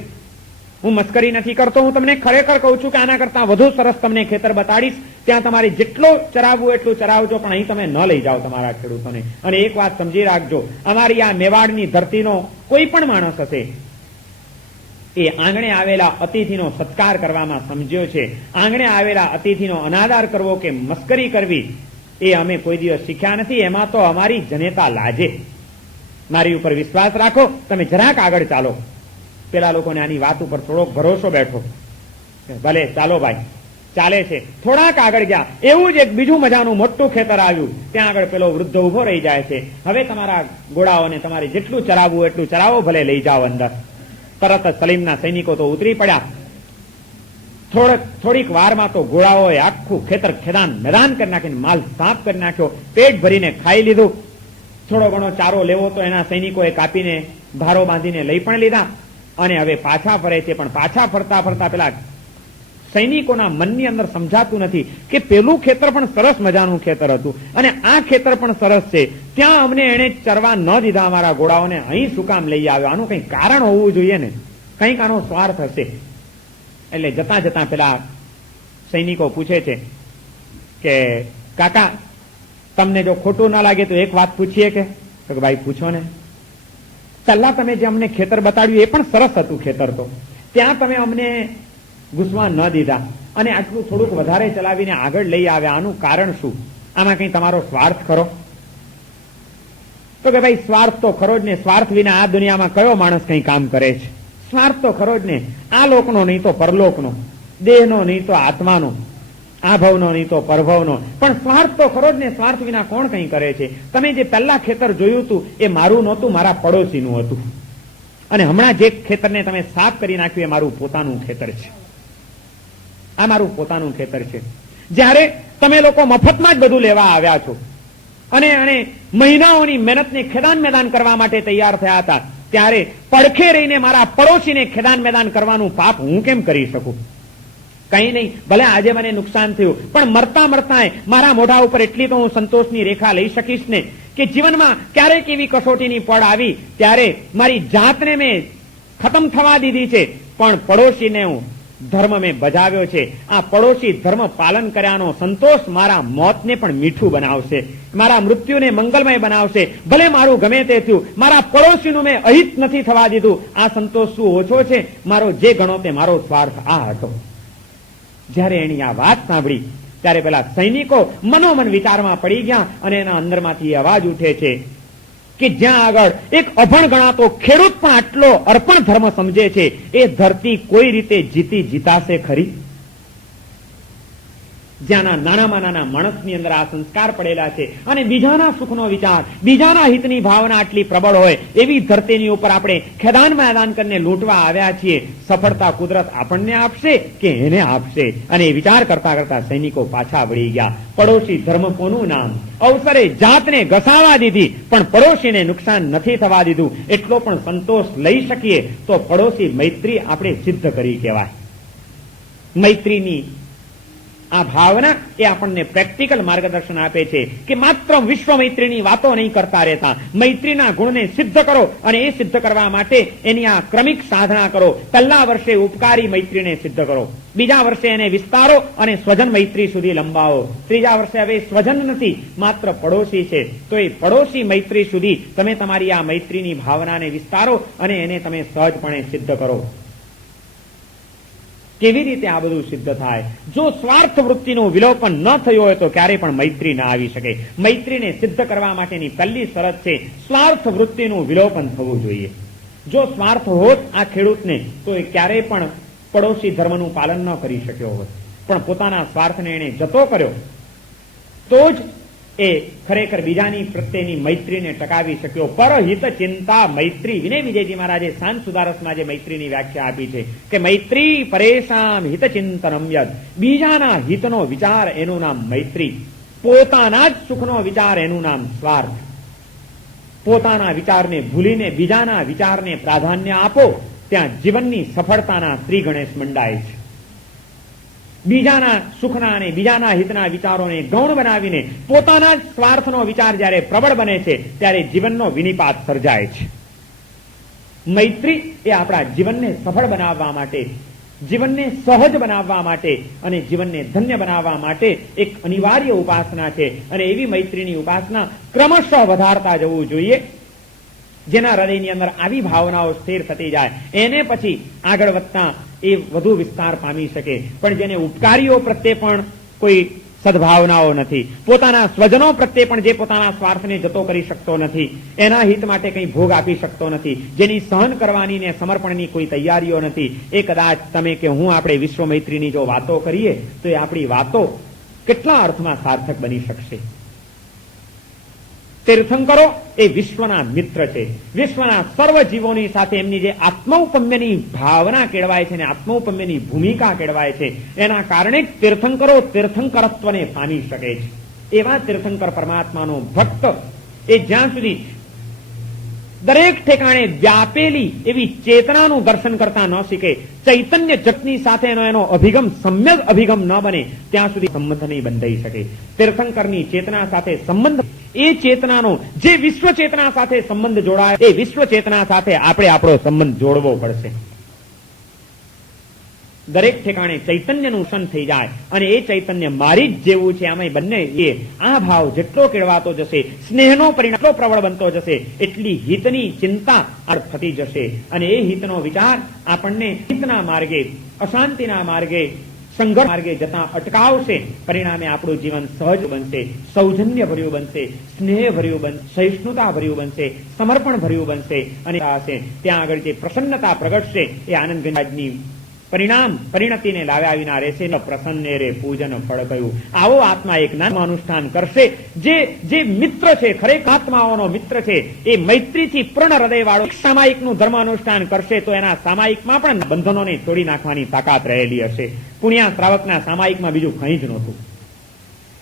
હું મસ્કરી નથી કરતો, હું તમને ખરેખર કહું છું કે આના કરતા વધુ સરસ તમને ખેતર બતાડીશ, ત્યાં તમારે જેટલો ચરાવવું એટલું ચરાવજો, પણ અહીં તમે ન લઈ જાઓ તમારા ખેડૂતોને. અને એક વાત સમજી રાખજો, અમારી આ મેવાડની ધરતીનો કોઈ પણ માણસ હશે, એ આંગણે આવેલા અતિથિનો સત્કાર કરવામાં સમજ્યો છે. આંગણે આવેલા અતિથિનો અનાદર કરવો કે મસ્કરી કરવી એ અમે કોઈ દિવસ શીખ્યા નથી, એમાં તો અમારી જનેતા લાજે. મારી ઉપર વિશ્વાસ રાખો, તમે જરાક આગળ ચાલો. પેલા લોકોને આની વાત ઉપર થોડોક ભરોસો બેઠો. ભલે ચાલો ભાઈ, ચાલે છે. થોડાક આગળ ગયા, એવું જ એક બીજું મજાનું મોટું ખેતર આવ્યું. ત્યાં આગળ પેલો વૃદ્ધ ઉભો રહી જાય છે. હવે તમારા ઘોડાઓને તમારે જેટલું ચરાવવું એટલું ચરાવો, ભલે લઈ જાઓ અંદર. તરત જ સલીમના સૈનિકો તો ઉતરી પડ્યા. થોડીક વારમાં તો ઘોડાઓએ આખું ખેતર ખેદાન મેદાન કરી નાખીને માલ સાફ કરી નાખ્યો. પેટ ભરીને ખાઈ લીધું. થોડો ઘણો ચારો લેવો તો એના સૈનિકોએ કાપીને ભારો બાંધીને લઈ પણ લીધા. અને હવે પાછા ફરે છે. પણ પાછા ફરતા ફરતા પેલા સૈનિકોના મનની અંદર સમજાતું નથી કે પેલું ખેતર પણ સરસ મજાનું ખેતર હતું અને આ ખેતર પણ સરસ છે. ત્યાં અમને એને ચરવા ન દીધા અમારા ઘોડાઓને, અહીં શું કામ લઈ આવ્યો? આનું કંઈક કારણ હોવું જોઈએ ને, કંઈક આનો સ્વાર્થ હશે. એટલે જતા જતા પેલા સૈનિકો પૂછે છે કે કાકા, તમને જો ખોટું ના લાગે તો એક વાત પૂછીએ કે? તો ભાઈ પૂછો ને. પહેલા તમે જે અમને ખેતર બતાડ્યું એ પણ સરસ હતું ખેતર, તો ત્યાં તમે અમને ઘૂસવા ન દીધા અને આટલું થોડુંક વધારે ચલાવીને આગળ લઈ આવ્યા, આનું કારણ શું? આમાં કઈ તમારો સ્વાર્થ ખરો? તો કે ભાઈ સ્વાર્થ તો ખરો જ ને. સ્વાર્થ વિના આ દુનિયામાં કયો માણસ કઈ કામ કરે છે? સ્વાર્થ તો ખરો જ ને. આ લોકનો નહીં તો પરલોકનો, દેહનો નહીં તો આત્માનો, આ ભવનો નહીં તો પરભવનો, પણ સ્વાર્થ તો ખરો જ ને. સ્વાર્થ વિના કોણ કઈ કરે છે? તમે જે પહેલા ખેતર જોયું હતું એ મારું નહોતું, મારા પડોશીનું હતું. અને હમણાં જે ખેતરને તમે સાફ કરી નાખ્યું એ મારું પોતાનું ખેતર છે. આ મારું પોતાનું ખેતર છે. જ્યારે તમે લોકો મફતમાં જ બધું લેવા આવ્યા છો અને મહિનાઓની મહેનતને ખેદાન મેદાન કરવા માટે તૈયાર થયા હતા, ત્યારે પડખે રહીને મારા પડોશીને ખેદાન મેદાન કરવાનું પાપ હું કેમ કરી શકું? કઈ નહીં, ભલે આજે મને નુકસાન થયું, પણ મરતા મરતા મારા મોઢા ઉપર એટલી તો હું સંતોષની રેખા લઈ શકીશ ને કે જીવનમાં ક્યારેક એવી કસોટીની પડ આવી ત્યારે મારી જાતને મેં ખતમ થવા દીધી છે, પણ પડોશીને હું ધર્મ મેં બજાવ્યો છે. આ પડોશી ધર્મ પાલન કર્યાનો સંતોષ મારા મોતને પણ મીઠું બનાવશે, મારા મૃત્યુને મંગલમય બનાવશે. ભલે મારું ગમે તે થયું, મારા પડોશીનું મેં અહિત નથી થવા દીધું. આ સંતોષ શું ઓછો છે? મારો જે ગણો તે મારો સ્વાર્થ આ હતો. જ્યારે એની આ વાત સાંભળી ત્યારે પેલા સૈનિકો મનોમન વિચારમાં પડી ગયા અને એના અંદરમાંથી અવાજ ઉઠે છે કે જ્યાં આગળ એક અભણ ગણાતો ખેડૂત પણ આટલો અર્પણ ધર્મ સમજે છે, એ ધરતી કોઈ રીતે જીતાશે ખરી? જ્યાંના નાનામાં નાના માણસની અંદર આ સંસ્કાર પડેલા છે અને બીજાના સુખનો વિચાર, બીજાના હિતની ભાવના આટલી પ્રબળ હોય એવી ધરતીની ઉપર આપણે ખેદાન મેદાન કરીને લૂંટવા આવ્યા છીએ. સફળતા કુદરત આપણને આપશે કે એને આપશે? અને વિચાર કરતા કરતા સૈનિકો પાછા વળી ગયા. પડોશી ધર્મ કોનું નામ? અવસરે જાતને ઘસાવા દીધી પણ પડોશીને નુકસાન નથી થવા દીધું. એટલો પણ સંતોષ લઈ શકીએ તો પડોશી મૈત્રી આપણે સિદ્ધ કરી કહેવાય. મૈત્રીની આ ભાવના એ આપણને પ્રેક્ટિકલ માર્ગદર્શન આપે છે કે માત્ર વિશ્વ મૈત્રીની વાતો નહીં કરતા રહેતા, મૈત્રીના ગુણને સિદ્ધ કરો અને એ સિદ્ધ કરવા માટે એની આ ક્રમિક સાધના કરો. પહેલા વર્ષે ઉપકારી મૈત્રીને સિદ્ધ કરો, બીજા વર્ષે એને વિસ્તારો અને સ્વજન મૈત્રી સુધી લંબાવો, ત્રીજા વર્ષે હવે સ્વજન નથી માત્ર પડોશી છે તો એ પડોશી મૈત્રી સુધી તમે તમારી આ મૈત્રીની ભાવનાને વિસ્તારો અને એને તમે સહજપણે સિદ્ધ કરો. કેવી રીતે આ બધું સિદ્ધ થાય? જો સ્વાર્થ વૃત્તિનું વિલોપન ન થયું હોય તો ક્યારેય પણ મૈત્રી ના આવી શકે. મૈત્રીને સિદ્ધ કરવા માટેની પહેલી શરત છે સ્વાર્થ વૃત્તિનું વિલોપન થવું જોઈએ. જો સ્વાર્થ હોત આ ખેડૂતને તો એ ક્યારેય પણ પડોશી ધર્મનું પાલન ન કરી શક્યો હોત, પણ પોતાના સ્વાર્થને એને જતો કર્યો તો જ એ ખરેખર બીજાની પ્રત્યેની મૈત્રીને ટકાવી શક્યો. પરહિત ચિંતા મૈત્રી. વિનય વિજયજી મહારાજે શાંત સુધારસમાં જે મૈત્રીની વ્યાખ્યા આપી છે કે મૈત્રી પરેશાન હિત ચિંતનમ યદ. બીજાના હિતનો વિચાર એનું નામ મૈત્રી, પોતાના જ સુખનો વિચાર એનું નામ સ્વાર્થ. પોતાના વિચારને ભૂલીને બીજાના વિચારને પ્રાધાન્ય આપો ત્યાં જીવનની સફળતાના શ્રી ગણેશ મંડાય છે. બીજાના સુખના અને બીજાના હિતના વિચારોને ગૌણ બનાવીને પોતાના જ સ્વાર્થનો વિચાર જ્યારે પ્રબળ બને છે ત્યારે જીવનનો વિનિપાત સર્જાય છે. મૈત્રી એ આપણા જીવનને સફળ બનાવવા માટે, જીવનને સહજ બનાવવા માટે અને જીવનને ધન્ય બનાવવા માટે એક અનિવાર્ય ઉપાસના છે. અને એવી મૈત્રીની ઉપાસના ક્રમશઃ વધારતા જવું જોઈએ. જેના હૃદયની અંદર આવી ભાવનાઓ સ્થિર થતી જાય એને પછી આગળ વધતા એ વધુ વિસ્તાર પામી શકે. પણ જેને ઉપકારીઓ પ્રત્યે પણ કોઈ સદભાવનાઓ નથી, પોતાના સ્વજનો પ્રત્યે પણ જે પોતાના સ્વાર્થને જતો કરી શકતો નથી, એના હિત માટે કંઈ ભોગ આપી શકતો નથી, જેની સહન કરવાની ને સમર્પણની કોઈ તૈયારીઓ નથી, એ કદાચ તમે કે હું આપણે વિશ્વ મૈત્રીની જો વાતો કરીએ તો એ આપણી વાતો કેટલા અર્થમાં સાર્થક બની શકશે. તીર્થંકરો એ વિશ્વના મિત્ર છે. વિશ્વના સર્વ જીવોની સાથે એમની જે આત્મૌપમ્યની ભાવના કેળવાય છે ને આત્મૌપમ્યની ભૂમિકા કેળવાય છે, એના કારણે જ તીર્થંકરો તીર્થંકરત્વને પામી શકે છે. એવા તીર્થંકર પરમાત્માનો ભક્ત એ જ્યાં સુધી દરેક ઠેકાણે વ્યાપેલી એવી ચેતનાનું દર્શન કરતા ન શીખે, ચૈતન્ય જગતની સાથે એનો અભિગમ સમ્યક અભિગમ ન બને ત્યાં સુધી સંબંધ નહીં બંધાઈ શકે. તીર્થંકરની ચેતના સાથે સંબંધ, એ ચેતનાનો જે વિશ્વ ચેતના સાથે સંબંધ જોડાય, એ વિશ્વ ચેતના સાથે આપણે આપણો સંબંધ જોડવો પડશે. દરેક ઠેકાણે ચૈતન્યનું શન થઈ જાય અને એ ચૈતન્ય મારી જ જેવું છે, આમાં બંને એ આ ભાવ જેટલો કેળવાતો જશે, સ્નેહનો પરિણામ એટલો પ્રબળ બનતો જશે, એટલી હિતની ચિંતા થતી જશે અને એ હિતનો વિચાર આપણને હિતના માર્ગે, અશાંતિના માર્ગે, સંઘર્ષ માર્ગે જતા અટકાવશે. પરિણામે આપણું જીવન સહજ બનશે, સૌજન્ય ભર્યું બનશે, સ્નેહ ભર્યું બનશે, સહિષ્ણુતા ભર્યું બનશે, સમર્પણ ભર્યું બનશે અને ત્યાં આગળ જે પ્રસન્નતા પ્રગટશે એ આનંદ ગંગાજની પરિણતિને લાવ્યા વિના રહેશે. પ્રસન્ને રે પૂજન ફળ કયું. આવો આત્મા એક નાનું અનુષ્ઠાન કરશે, જે મિત્ર છે, ખરેખર આત્માઓનો મિત્ર છે, એ મૈત્રીથી પૂર્ણ હૃદય વાળો સામાયિકનું ધર્મ અનુષ્ઠાન કરશે તો એના સામાયિકમાં પણ બંધનોને તોડી નાખવાની તાકાત રહેલી હશે. પુણ્યા શ્રાવકના સામાયિકમાં બીજું કંઈ જ નહોતું.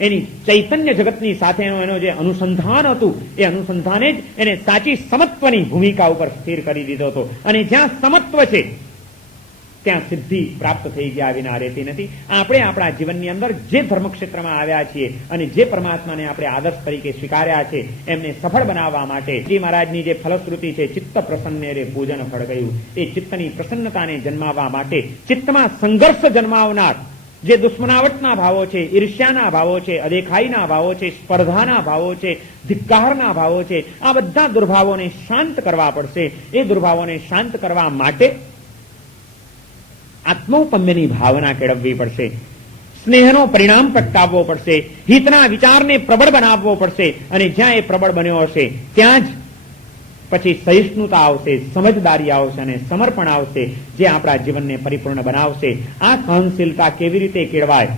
એની ચૈતન્ય જગતની સાથેનો એનો જે અનુસંધાન હતું, એ અનુસંધાને જ એને સાચી સમત્વની ભૂમિકા ઉપર સ્થિર કરી દીધો હતો. અને જ્યાં સમત્વ છે ત્યાં સિદ્ધિ પ્રાપ્ત થઈ ગયા વિના રહેતી નથી. આપણે આપણા જીવનની અંદર જે ધર્મક્ષેત્રમાં આવ્યા છીએ અને જે પરમાત્માને આપણે આદર્શ તરીકે સ્વીકાર્યા છે, એમને સફળ બનાવવા માટે શ્રી મહારાજની જે ફલશ્રુતિ છે, ચિત્ત પ્રસન્ને રે પૂજન ફળ ગયું, એ ચિત્તની પ્રસન્નતાને જન્માવવા માટે, ચિત્તમાં સંઘર્ષ જન્માવનાર જે દુશ્મનાવટના ભાવો છે, ઈર્ષ્યાના ભાવો છે, અદેખાઈના ભાવો છે, સ્પર્ધાના ભાવો છે, ધિક્કારના ભાવો છે, આ બધા દુર્ભાવોને શાંત કરવા પડશે. એ દુર્ભાવોને શાંત કરવા માટે આત્મૌપમ્યની ભાવના કેળવવી પડશે, સ્નેહનો પરિણામ પ્રગટાવવો પડશે, હિતના વિચારને પ્રબળ બનાવવો પડશે અને જ્યાં એ પ્રબળ બન્યો હશે ત્યાં જ પછી સહિષ્ણુતા આવશે, સમજદારી આવશે અને સમર્પણ આવશે, જે આપણા જીવનને પરિપૂર્ણ બનાવશે. આ સહનશીલતા કેવી રીતે કેળવાય?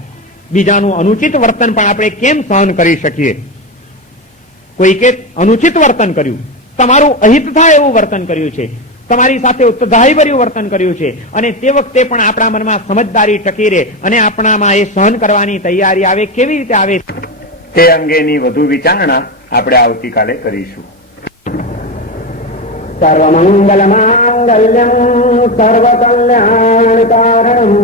બીજાનું અનુચિત વર્તન પણ આપણે કેમ સહન કરી શકીએ? કોઈકે અનુચિત વર્તન કર્યું, તમારું અહિત થાય એવું વર્તન કર્યું છે, તમારી સાથે ઉત્તરદાયીભર્યું વર્તન કર્યું છે અને તે વખતે પણ આપણા મનમાં સમજદારી ટકી રહે અને આપણામાં એ સહન કરવાની તૈયારી આવે, કેવી રીતે આવે તે અંગેની વધુ વિચારણા આપણે આવતીકાલે કરીશું. સર્વમંગલ માંગલ્યમ સર્વકલ્યાણ કારણમ